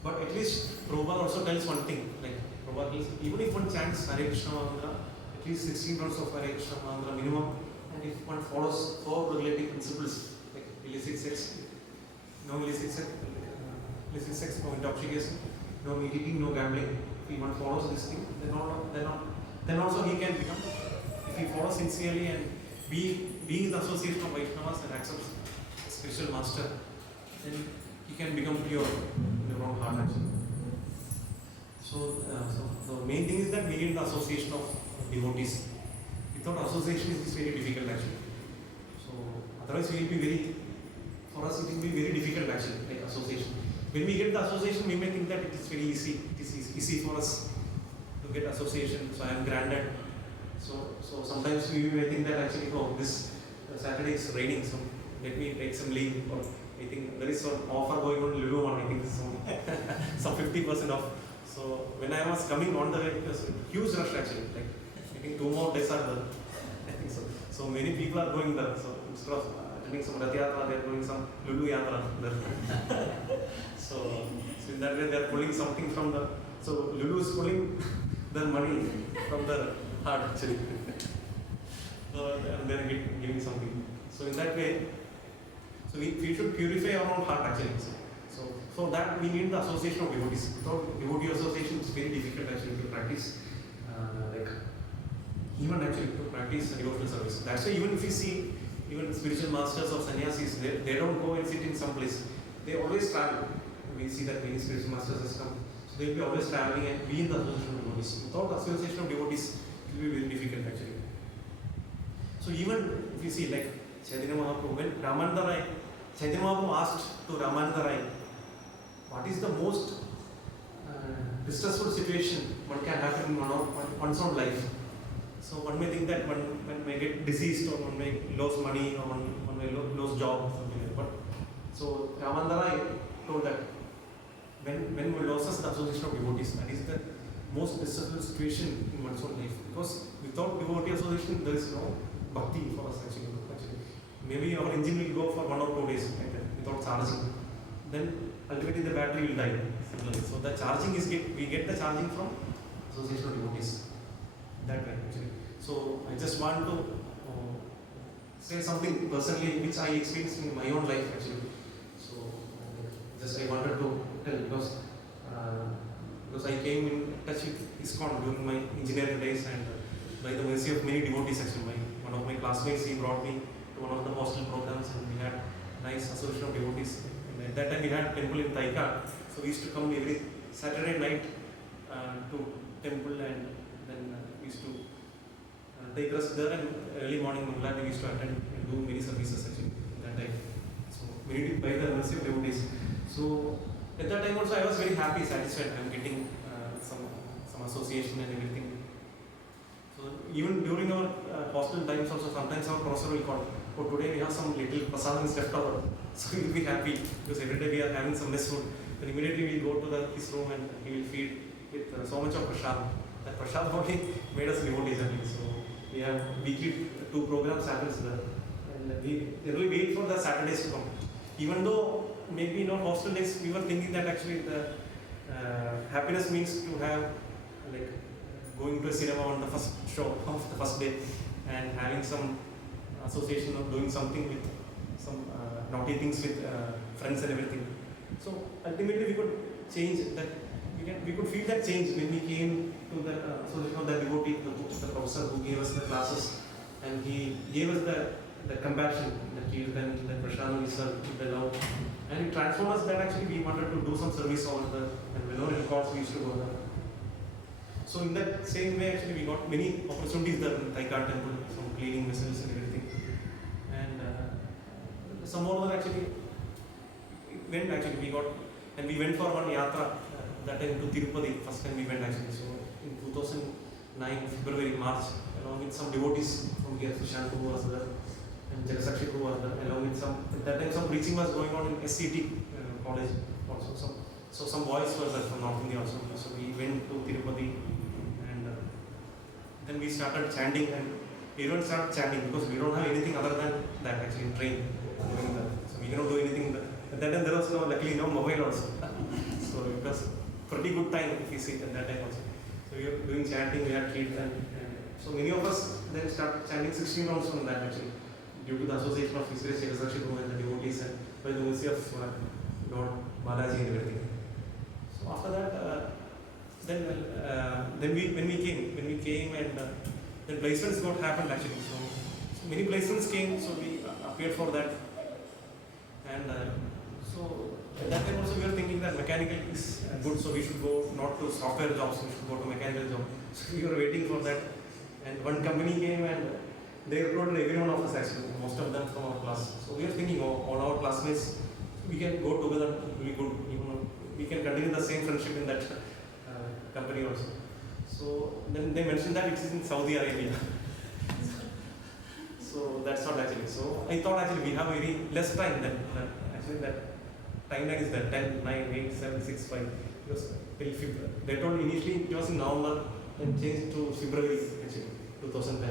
But at least Prabhupada also tells one thing, like Prabhupada tells, even if one chants Hare Krishna Mantra, at least 16 rounds of Hare Krishna Mantra minimum, and if one follows 4 regulative principles, like illicit sex, no illicit sex, no intoxication, no meat eating, no gambling. If one follows this thing, then also he can become, if he follows sincerely and being in the association of Vaishnavas and accepts a spiritual master, then he can become pure in your own heart actually. So the main thing is that we need the association of devotees. Without association, it is very difficult actually. So otherwise, for us it will be very difficult actually, like association. When we get the association, we may think that it is very easy. It is easy for us to get association. So I am granted. So sometimes we may think that actually, oh, this Saturday is raining, so let me take some leave. Or I think there is some offer going on Lulu one. I think this is some 50% off. So when I was coming on the way, it was a huge rush actually. Like I think 2 more days are there. I think so. So many people are going there. So instead of attending some Rath Yatra, they are doing some Lulu Yatra there. So in that way they are pulling something from the. So Lulu is pulling their money from the heart actually. So and they are giving something. So in that way, so we should purify our own heart actually. So for that we need the association of devotees. Without devotee association, it's very difficult actually to practice even actually to practice devotional service. That's why even if you see even spiritual masters or sannyasis, they don't go and sit in some place. They always travel. We see that many spiritual masters has come. So they will be always traveling and be in the association of devotees. Without the association of devotees, it will be very difficult actually. So even if you see like Chaitanya Mahaprabhu, when Ramananda Rai, Chaitanya Mahaprabhu asked to Ramananda Rai, what is the most distressful situation one can happen in one's own life? So one may think that one may get diseased, or one may lose money, or one may lose job, or something like that. But so Ramananda Rai told that when one loses the association of devotees, that is the most distressful situation in one's own life. Because without devotee association, there is no bhakti for us actually. Maybe our engine will go for 1 or 2 days like that, without charging. Then ultimately the battery will die. So the charging is we get the charging from association of devotees. That way actually. So I just want to say something personally which I experienced in my own life actually. So just I wanted to tell because I came in touch with ISKCON during my engineering days, and by the mercy of many devotees actually. One of my classmates, he brought me to one of the hostel programs, and we had nice association of devotees. And at that time we had temple in Taika, so we used to come every Saturday night to temple, and then we used to take rest there, and early morning Mangalarati we used to attend and do many services actually at that time. So many by the mercy of devotees. So at that time also I was very happy, satisfied. I am getting some association and everything. So even during our hostel times also, sometimes our professor will call, oh today we have some little prasadams left over. So we will be happy because every day we are having some mess food. Then immediately we will go to his room and he will feed with so much of prasad. That prasad only made us devotees. So we have weekly 2 programs happens there. And and we really wait for the Saturdays to come. Even though maybe in our hostel days we were thinking that actually the happiness means to have like going to a cinema on the first show of the first day and having some association of doing something with some naughty things with friends and everything. So ultimately we could change that. We could feel that change when we came to the association of the devotee, the professor who gave us the classes, and he gave us the compassion, the kirtan, the prashadam, the love, and it transformed us that actually we wanted to do some service over there, and whenever it calls we used to go there. So in that same way actually we got many opportunities there in Thaikar temple, some cleaning vessels and everything. And some more than actually we got, and we went for one yatra that time to Tirupati, first time we went actually. So in 2009, February, March, along with some devotees from here, Sushant who was there, and Jagasakshi who was there, along with some, at that time some preaching was going on in SCT college also. So some boys were there from North India also. So we went to Tirupati, and then we started chanting, and everyone started chanting because we don't have anything other than that actually in train doing that. So we cannot do anything. At that time there was luckily no mobile also. So it was pretty good time if you see at that time also. So we were doing chanting, we had kids, and so many of us then started chanting 16 rounds from that actually, due to the association of His Grace Jagasakshi and the devotees and by the mercy of Lord Balaji and everything. So after that, then when we came and then placements got happened actually. So many placements came, so we appeared for that, and so at that time also we were thinking that mechanical is good, so we should go not to software jobs, we should go to mechanical jobs. So we were waiting for that, and one company came and they recruited every one of us actually, most of them from our class. So we were thinking, all our classmates, we can go together, it will be good, we can continue the same friendship in that company also. So then they mentioned that it is in Saudi Arabia. So that's what actually. So I thought actually we have very less time than actually that timeline is there, 10, 9, 8, 7, 6, 5. Because till February. They told initially it was in November and changed to February actually, 2010.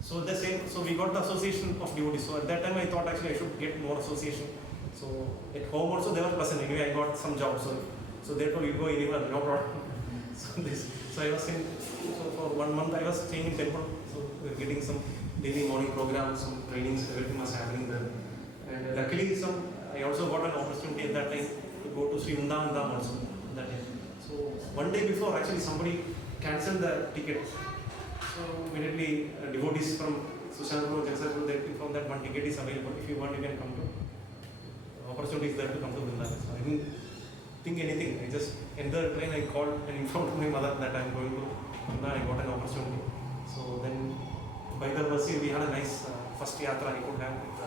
So the same, so we got the association of devotees. So at that time I thought actually I should get more association. So at home also they were present. Anyway, I got some job. So they told you go anywhere, no problem. So I was in, so for 1 month I was staying in temple. So we were getting some daily morning programs, some trainings, everything was happening there. And luckily I also got an opportunity at that time to go to Sri Vrindavan also that time. So one day before actually somebody cancelled the ticket. So immediately devotees from Sushantpur, Jagsarpur, they informed that one ticket is available. If you want, you can come to. Opportunity is there to come to Vrindavan. So I didn't think anything. I just entered the train. I called and informed my mother that I am going to Vrindavan. I got an opportunity. So then, by the mercy, we had a nice first yatra I could have with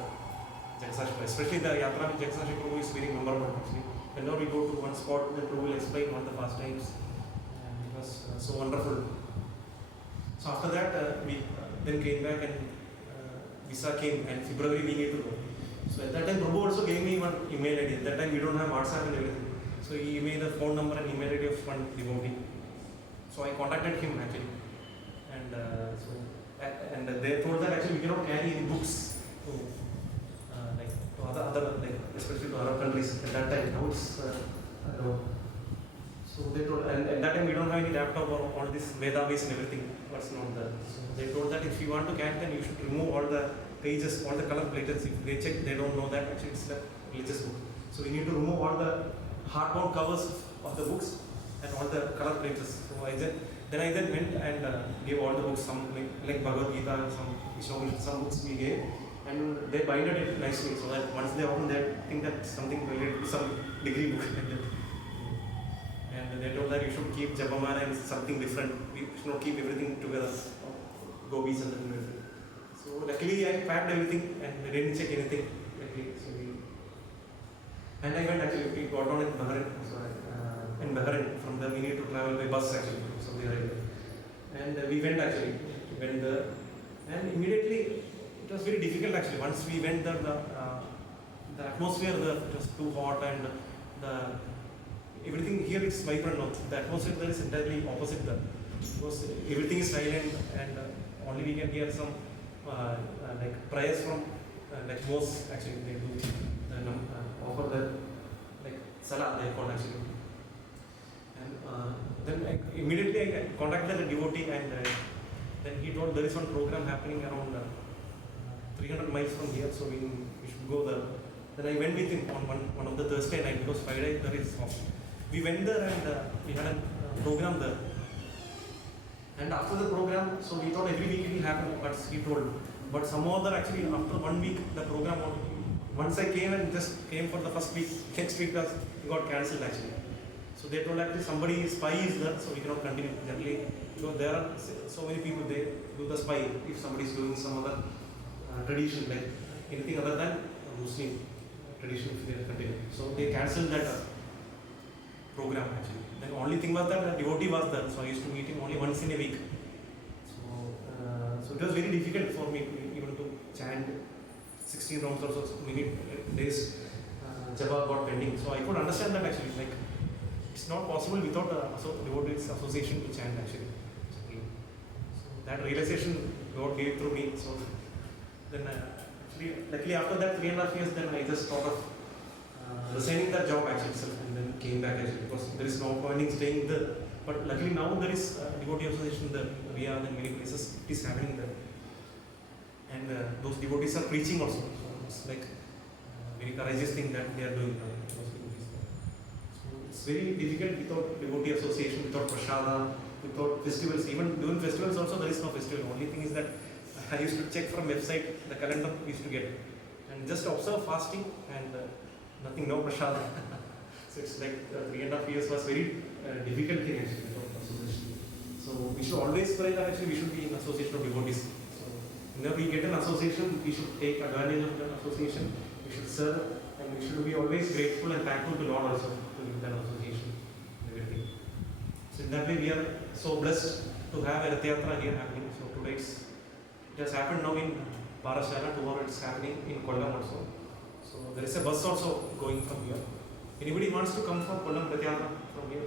Jagsarpur. Especially the yatra with Jagsarpur is very memorable. Actually, whenever we go to one spot, the Prabhu will explain what the pastimes, and it was so wonderful. So after that, we then came back and visa came, and February we need to go. So at that time, Prabhu also gave me one email ID. At that time, we don't have WhatsApp and everything. So he gave me the phone number and email ID of one devotee. So I contacted him actually, and and they told that actually we cannot carry any books to like to other like especially to other countries at that time. Now it's so they told, and at that time we don't have any laptop or all this Veda base and everything was not there. So they told that if you want to carry, then you should remove all the pages, all the color plates. If they check, they don't know that actually it's a religious book. So we need to remove all the hardbound covers of the books and all the color plates. So I then went and gave all the books, some like Bhagavad Gita, some books we gave, and they binded it nicely so that once they open, they think that something related to some degree book. And they told that you should keep Japamala and something different. We should not keep everything together, gobis and everything. So luckily I packed everything and I didn't check anything. Luckily, so and I went actually, we got on in Bahrain. So in Bahrain, from there we need to travel by bus actually, Saudi Arabia. And we went actually, went there, and immediately it was very difficult actually. Once we went there, the atmosphere there was too hot, and everything here is vibrant now. The atmosphere there is entirely opposite there. Because everything is silent, and only we can hear some like prayers from like mosques actually they do offer the like salah they call actually. And then immediately I contacted the devotee and then he told there is one program happening around 300 miles from here, so we should go there. Then I went with him on one of the Thursday night because Friday there is off. We went there and we had a program there. And after the program, so we thought every week it will happen, but he told. But somehow that actually after 1 week the program, once I came and just came for the first week, next week got cancelled actually. So they told actually somebody spy is there, so we cannot continue. Generally, because there are so many people they do the spy if somebody is doing some other tradition like anything other than Muslim tradition if they continue. So they cancelled that program actually. The only thing was that the devotee was there, so I used to meet him only once in a week. So it was very difficult for me even to chant 16 rounds or so many days. Japa got pending, so I could understand that actually. Like it's not possible without devotees association to chant actually. So that realization God gave through me. So then actually, luckily after that 3.5 years, then I just thought of resigning that job actually itself and then came back actually because there is no point in staying there. But luckily now there is devotee association there. We are in many places. It is happening there, and those devotees are preaching also. So it's like very courageous thing that they are doing. Those devotees. So it's very difficult without devotee association, without prasada, without festivals. Even during festivals also there is no festival. Only thing is that I used to check from website the calendar we used to get and just observe fasting and nothing, no prasada. So it's like 3.5 years was very difficult thing actually for association. So we should always pray that actually we should be in association of devotees. So whenever we get an association, we should take advantage of that association. We should serve and we should be always grateful and thankful to Lord also to give that association and everything. So in that way we are so blessed to have a Rath Yatra here happening. So today it has happened now in Parashala, tomorrow it's happening in Kollam also. So there is a bus also going from here. Anybody wants to come from Kollam Rath Yatra from here?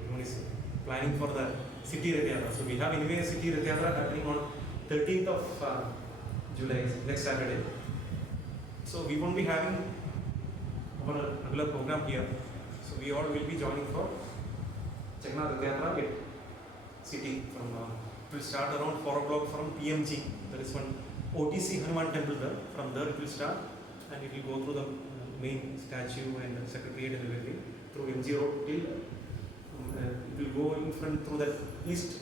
Everyone is planning for the city Rath Yatra. So we have anyway a city Rath Yatra happening on 13th of July, next Saturday. So we won't be having our regular program here. So we all will be joining for Jagannath Rath Yatra at city from it will start around 4 o'clock from PMG. There is one OTC Hanuman temple there. From there it will start and it will go through the main statue and secretariat and everything through MG Road till it will go in front through the east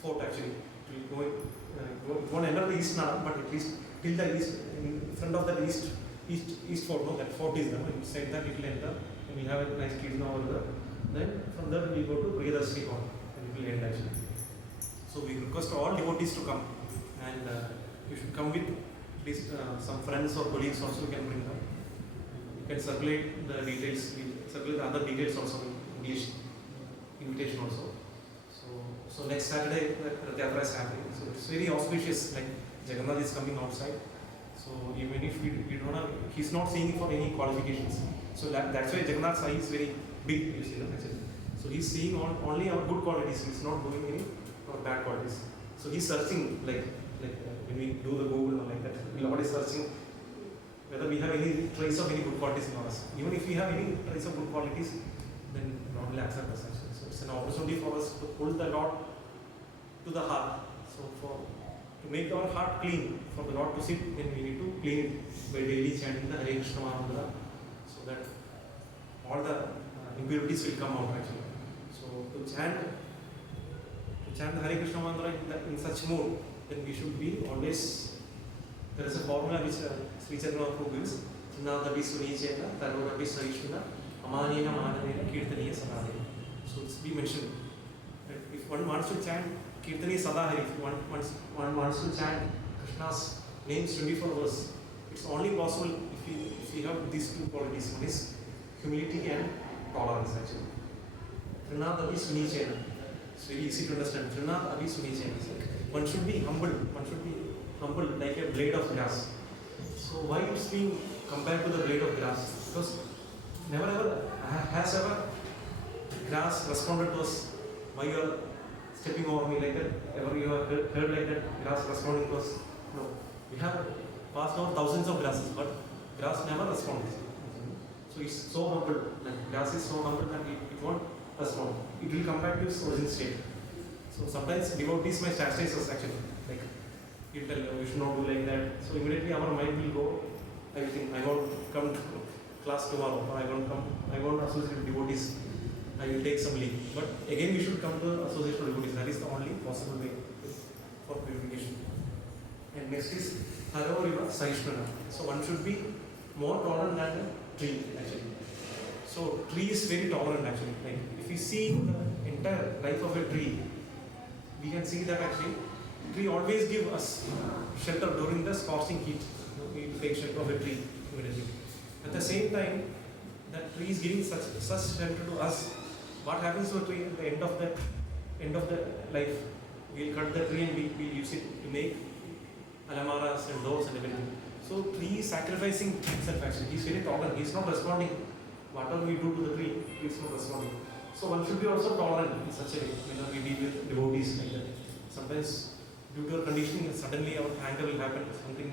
fort actually. It will it won't enter the east now, but at least till the east, in front of the east fort, no, that fort is there. Inside that it will enter and we have a nice trees now over there. Then from there we go to Priyadarshini Hall and it will end actually. So we request all devotees to come and you should come with at least some friends or colleagues also you can bring them. You can circulate the details, circulate the other details also in English invitation also. So next Saturday the Rath Yatra is happening. So it's very auspicious, like Jagannath is coming outside. So even if we don't have, he's not seeing for any qualifications. So that's why Jagannath's eye is very big, you see, actually. So he's seeing only our good qualities, he's not doing any our bad qualities. So he's searching like when we do the Google or like that, Lord is searching whether we have any trace of any good qualities in us. Even if we have any trace of good qualities, then Lord will accept us actually. So it's an opportunity for us to pull the Lord to the heart. So to make our heart clean, for the Lord to sit, then we need to clean it by daily chanting the Hare Krishna Mantra, so that all the impurities will come out actually. So to chant the Hare Krishna Mantra in such mood, then we should be always, there is a formula which Sri Chaitanya Prabhu gives, Chinadapi Sunichena, Tarodapi Sarishuna, Amanina Manavena, Kirtaniya Sadahari. So it's be mentioned that if one wants to chant Kirtaniya Sadahari, if one wants to chant Krishna's names 24 verse, it's only possible if we have these two qualities. One is humility and tolerance actually. Trinadapi Sunichena. It's very easy to understand. Trinadapi Sunichena. One should be humble. One should be humble like a blade of grass. So why it's being compared to the blade of grass? Because never ever has ever grass responded to us why you are stepping over me like that. Ever you have heard like that? Grass responding to us? No. We have passed over thousands of grasses, but grass never responds. So it's so humble. Like grass is so humble that it won't respond. It will come back to its original state. So sometimes devotees may chastise us actually. Like you tell you should not do like that. So immediately our mind will go, I think I won't come to class tomorrow, or I won't associate with devotees. I will take some leave. But again we should come to association with devotees. That is the only possible way for purification. And next is Haroriva Sahishnana. So one should be more tolerant than a tree actually. So tree is very tolerant actually. Like if we see the entire life of a tree, we can see that actually tree always give us shelter during the scorching heat. We take shelter of a tree immediately. At the same time, that tree is giving such shelter to us. What happens to a tree at the end of the life? We'll cut the tree and we'll use it to make alamaras and doors and everything. So tree is sacrificing himself actually. He's very tolerant. He's not responding. Whatever we do to the tree, he's not responding. So one should be also tolerant in such a way. We deal with devotees like that. Sometimes due to our conditioning, suddenly our anger will happen. Something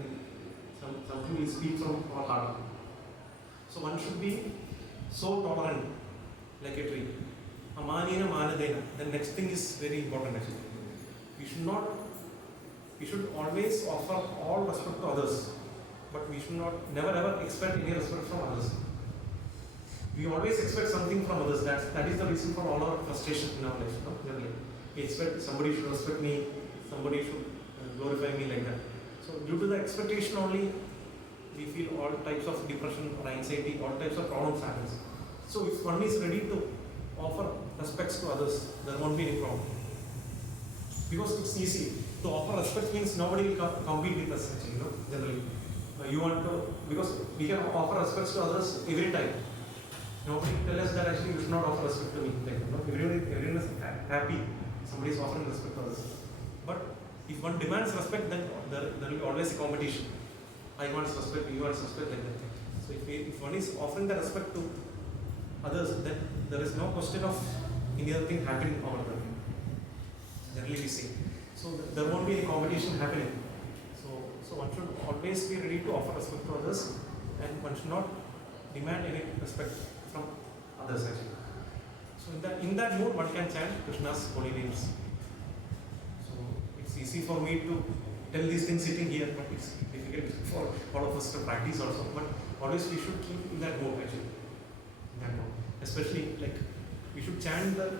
will speak from our heart. So one should be so tolerant like a tree. Amanina manadena. The next thing is very important actually. We should always offer all respect to others, but we should never ever expect any respect from others. We always expect something from others. That is the reason for all our frustration in our life. No? Generally, we expect somebody should respect me, somebody should glorify me like that. So due to the expectation only, we feel all types of depression or anxiety, all types of problems happens. So if one is ready to offer respects to others, there won't be any problem. Because it's easy. To offer respect means nobody will compete with us actually, generally. You want to, because we can offer respects to others every time. Nobody tell us that actually you should not offer respect to me. Like, everyone is happy. Somebody is offering respect to others. But if one demands respect, then there will be always a competition. I want respect, you want respect, like that. So if one is offering the respect to others, then there is no question of any other thing happening over there. Generally we say. So there won't be any competition happening. So one should always be ready to offer respect to others, and one should not demand any respect from others actually. So in that mood one can chant Krishna's holy names. So it's easy for me to tell these things sitting here, but it's difficult for all of us to practice also. But always we should keep in that mode actually. In that mode. Especially like we should chant the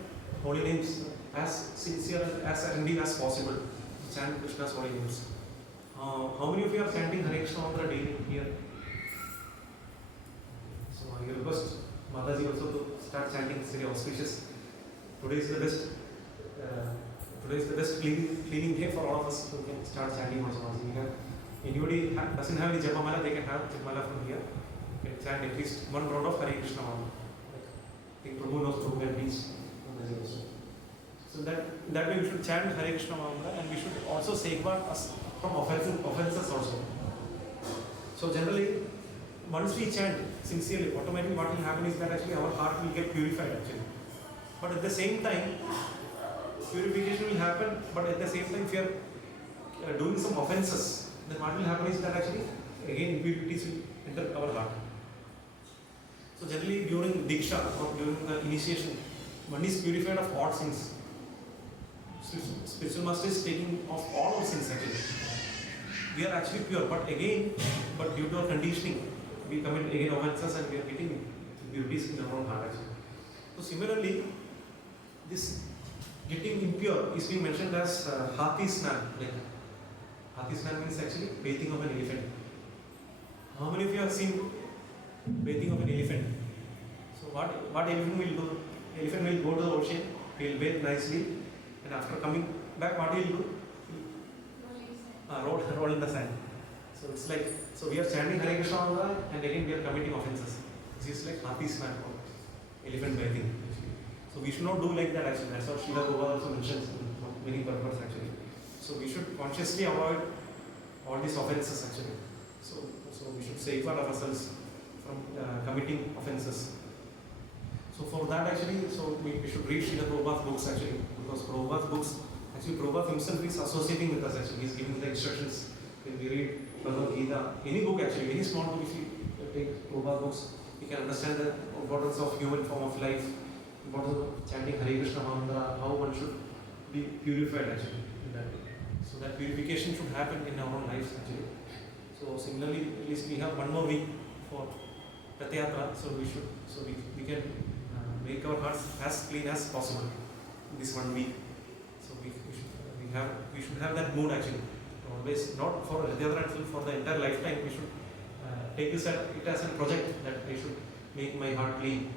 holy names as sincere and as attentive as possible. Chant Krishna's holy names. How many of you are chanting Hare Krishna mantra daily here? So I will request Mataji also to start chanting. It's very auspicious. Today is the best cleaning day for all of us to start chanting also. Anybody doesn't have any Japamala, they can have Japamala from here. You can chant at least one round of Hare Krishna mantra. I think Prabhu knows Prabhu can teach. So that way we should chant Hare Krishna mantra, and we should also safeguard us from offenses also. So generally, once we chant sincerely, automatically what will happen is that actually our heart will get purified actually. But at the same time, purification will happen, but at the same time if we are doing some offenses, then what will happen is that actually again impurities will enter our heart. So generally during Diksha or during the initiation, one is purified of all sins. Spiritual master is taking off all our sins actually. We are actually pure, but due to our conditioning, we commit again offenses and we are getting impurities in our own heart actually. So similarly, this getting impure is being mentioned as Hathi Snan. Like Hathi Snan means actually bathing of an elephant. How many of you have seen bathing of an elephant? So what elephant will do? Elephant will go to the ocean, he will bathe nicely, and after coming back, what he will do? Roll in the sand. So it's like, so we are chanting Hare Krishna mantra, and again we are committing offenses. This is like Hathi Snan or elephant bathing. So we should not do like that actually. That's what Srila Prabhupada also mentions in many purposes actually. So we should consciously avoid all these offenses actually. So we should safeguard ourselves from committing offenses. So for that actually, so we should read Srila Prabhupada's books actually, because Prabhupada's books, actually Prabhupada himself is associating with us actually, he's giving the instructions. When we read Bhagavad Gita, any book actually, any small book, if you take Prabhupada books, you can understand the importance of human form of life, importance of chanting Hare Krishna mantra, how one should be purified actually in that way. So that purification should happen in our own lives actually. So similarly, at least we have one more week for Rath Yatra, so we can make our hearts as clean as possible in this 1 week. So we should have that mood actually. Always, not for Rath Yatra itself, for the entire lifetime, we should take it as a project that I should make my heart clean.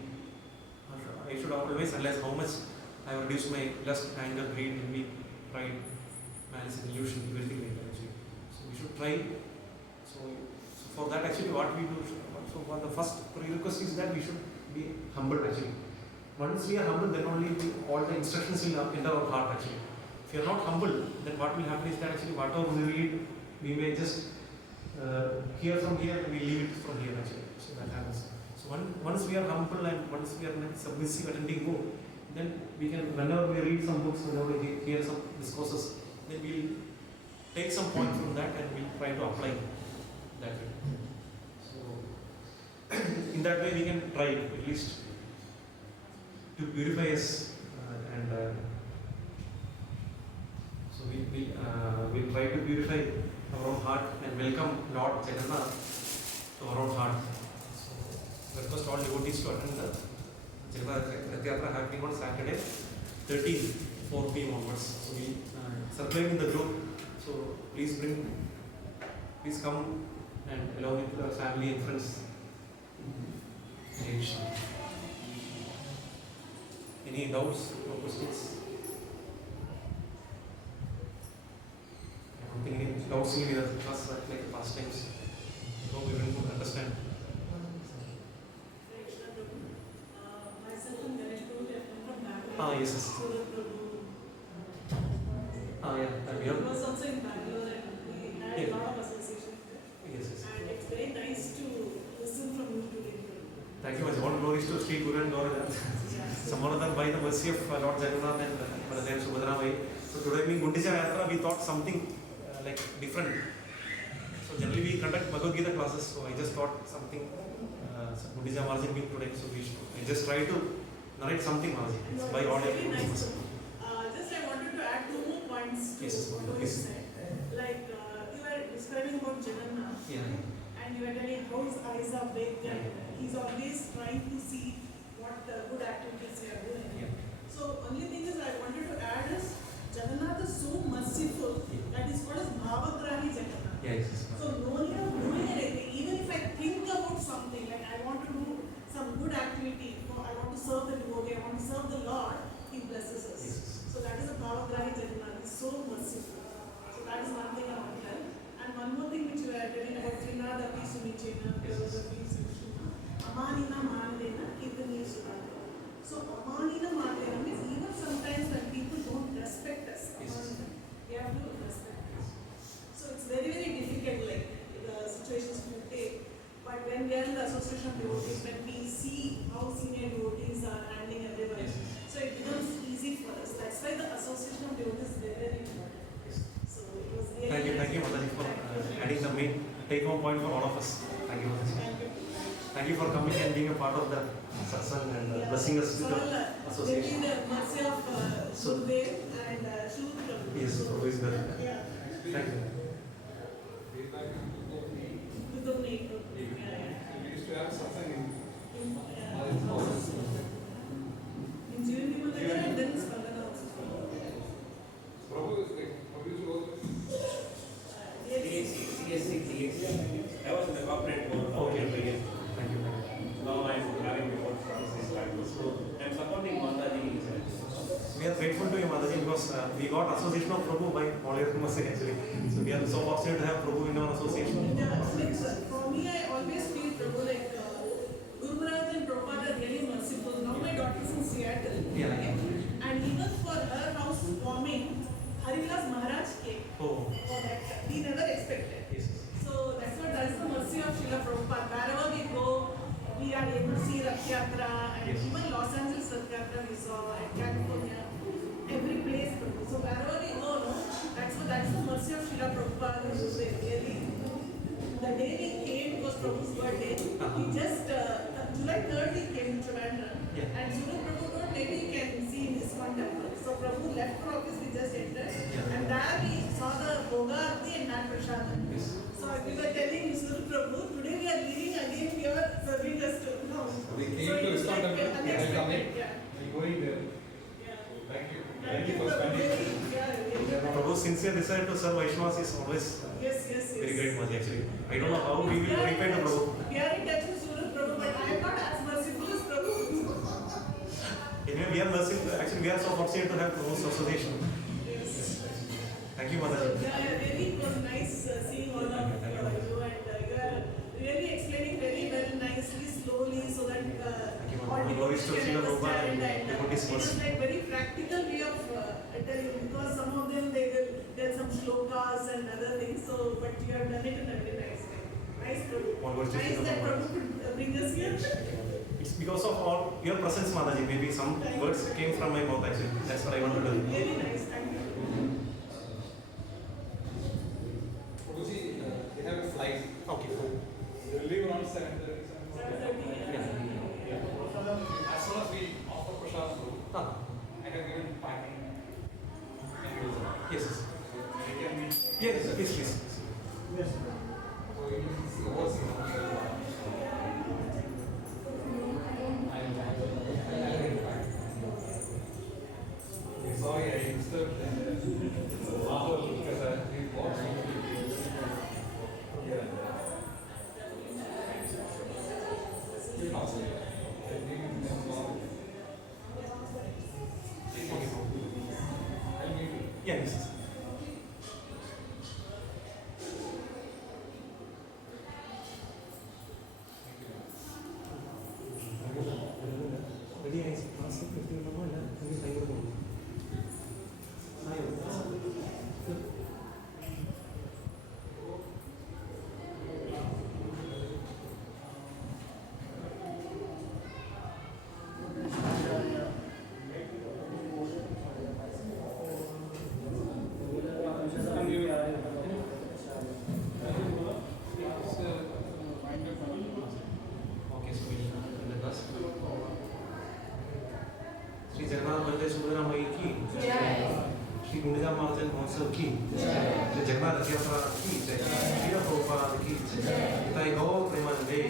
I should always realize how much I have reduced my lust, anger, greed, envy, pride, malice, and illusion, everything like that actually. So we should try. So for that actually what we do, so for the first prerequisite is that we should be humble actually. Once we are humble, then only all the instructions will enter our heart actually. If you are not humble, then what will happen is that actually whatever we read, we may just hear from here and we leave it from here actually. So that happens. So once we are humble and once we are in a submissive attending mood, then we can, whenever we read some books, whenever we hear some discourses, then we'll take some point from that and we'll try to apply that way. So in that way we can try at least to purify us and so we'll try to purify our own heart and welcome Lord Jagannath to our own heart. So request all devotees to attend the Jagannath Rath Yatra happening on Saturday, 13, 4 p.m. onwards. So we circulate in the group. So please come and along with your family and friends. Any doubts or questions? I don't think any doubts in the class like the past times. So we will understand. Myself and Ganesh Prabhu, they come from Bangalore. Yes. Surat Prabhu. Yeah. He was also in Bangalore and we had a lot of associations there. Yes. And it's very nice to listen from you today. Thank you much. All glories to Sri Guru and Gaurav. Samanathan by the mercy of Lord Jagannath and Baladev Subhadra Mai. So today being Gundicha Yatra, we thought something like different. So generally we conduct Bhagavad Gita classes. So I just thought something Gundicha Margin being today. So I just try to narrate something Margin. No, By all very nice. Just I wanted to add 2 more points to what you said. Like you were describing about Jagannath. Yeah. And you were telling how his eyes are big and he's always trying to see what good activities we are doing. Yeah. So only thing is I wanted to add is Jagannath is so merciful that is called as Bhavagrahi Jagannath. Yes. So no need of doing anything. Even if I think about something like I want to do some good activity, I want to serve the devotee, I want to serve the Lord, He blesses us. Yes. So that is a Bhavagrahi Jagannath. He's so merciful. So that is one thing I want to tell. And one more thing which you are telling about Trinada Pi Sumichena, Philosophy, Amanina Manadena, Kirtani Sudhana. So Amanina Manadena means even sometimes when people don't respect us, we have to respect us. So it's very, very difficult, like the situations we take. But when we are in the association of devotees, when we see how senior devotees are handling everybody, so it becomes easy for us. That's why the association of devotees is very, very important. So it was really Thank you Mataji for adding the main take-home point for all of us. Thank you Mataji. Thank you for coming and being a part of the satsang and blessing us with the association. Maybe the mercy of Gurudev and Shri Prabhu. Yes, always there. Yeah. Thank you. With the name. We used to have something in In Jivani Mataji and then Spandana also. Prabhu is like, Prabhu used to go CSC. I was in the corporate board for Okay. 20 years. Thank you. Now I am having the board from this language. So I am supporting Mataji. We are grateful to you Mataji because we got association of Prabhu by Maulaya Kumasi actually. So we are so fortunate to have Prabhu in our association. For me, I always feel Prabhu like Guru Maharaj and Prabhupada are really merciful. Now my daughter is in Seattle. Yeah. Okay? And even for her house warming, Harivilas Maharaj came. Oh. For that. We never expected. Yes. So that's what, that's the mercy of Srila Prabhupada. Wherever we go, we are able to see Rath Yatra and Yes. even Los Angeles Rath Yatra we saw and California, every place. Prabhu. So wherever we go, no, that's the mercy of Srila Prabhupada. Really, the day we came was Prabhu's birthday. He just July 3rd he came to Trivandrum, Yeah. and Srila Prabhu told maybe you can see in ISKCON temple. So Prabhu left for office, we just entered, and there we saw the Bhoga Arati and Nat Prashadam. Yes. So we were telling Srila Prabhu, today we are leaving again, we are serving us to no. We came So to it was ISKCON like temple, we are unexpected, coming. yeah. We're going there. Yeah. Thank you. Thank you for Prabhu. spending. Really, yeah, really. Prabhu's sincere desire to serve Vaishnavas is always Yes, yes, yes. very great, Maji, actually. I don't know how we will repay to Prabhu. We are in touch with Srila Prabhu, but I am not as merciful as Prabhu. Anyway, we are merciful. Actually, we are so fortunate to have Prabhu's association. Yes. Thank you, So, Mataji. yeah, really it was nice seeing all of you and you are really explaining very well, nicely, slowly, so that you, all Mataji. Glories to devotees Srila can Prabhupada understand. and And devotees it first. is like very practical way of telling, because some of them they will tell some shlokas and other things. So, but you have done it in a very nice way. Nice, Prabhu. All words to Nice Srila that Prabhupada. Prabhu could bring us here. It's because of all your presence, Mataji. Maybe some words came from my mouth, actually. That's what I wanted to do. Very nice. Thank you. Prabhuji, they have a flight. Okay, cool. They'll leave around 7:30. 7:30. As soon as we offer Prashad, Ah, I have given packing. yes, yes. They can meet. Yes, yes, please. So you can see overseas. Sorry, I disturbed them. It's a marvel because I didn't watch it. Yeah. Awesome. I think it's normal. I'll meet you. Yeah, yes, yes. Ready, I class 15 number, and I will go. Okay, so we'll let us. Shri Jagannath Baldev Subhadra मई की श्री गुंडिजा महाराजन महोत्सव की श्री जगन्नाथ रथ यात्रा की जय श्री प्रभुपाद की जय गौ प्रेमानंदे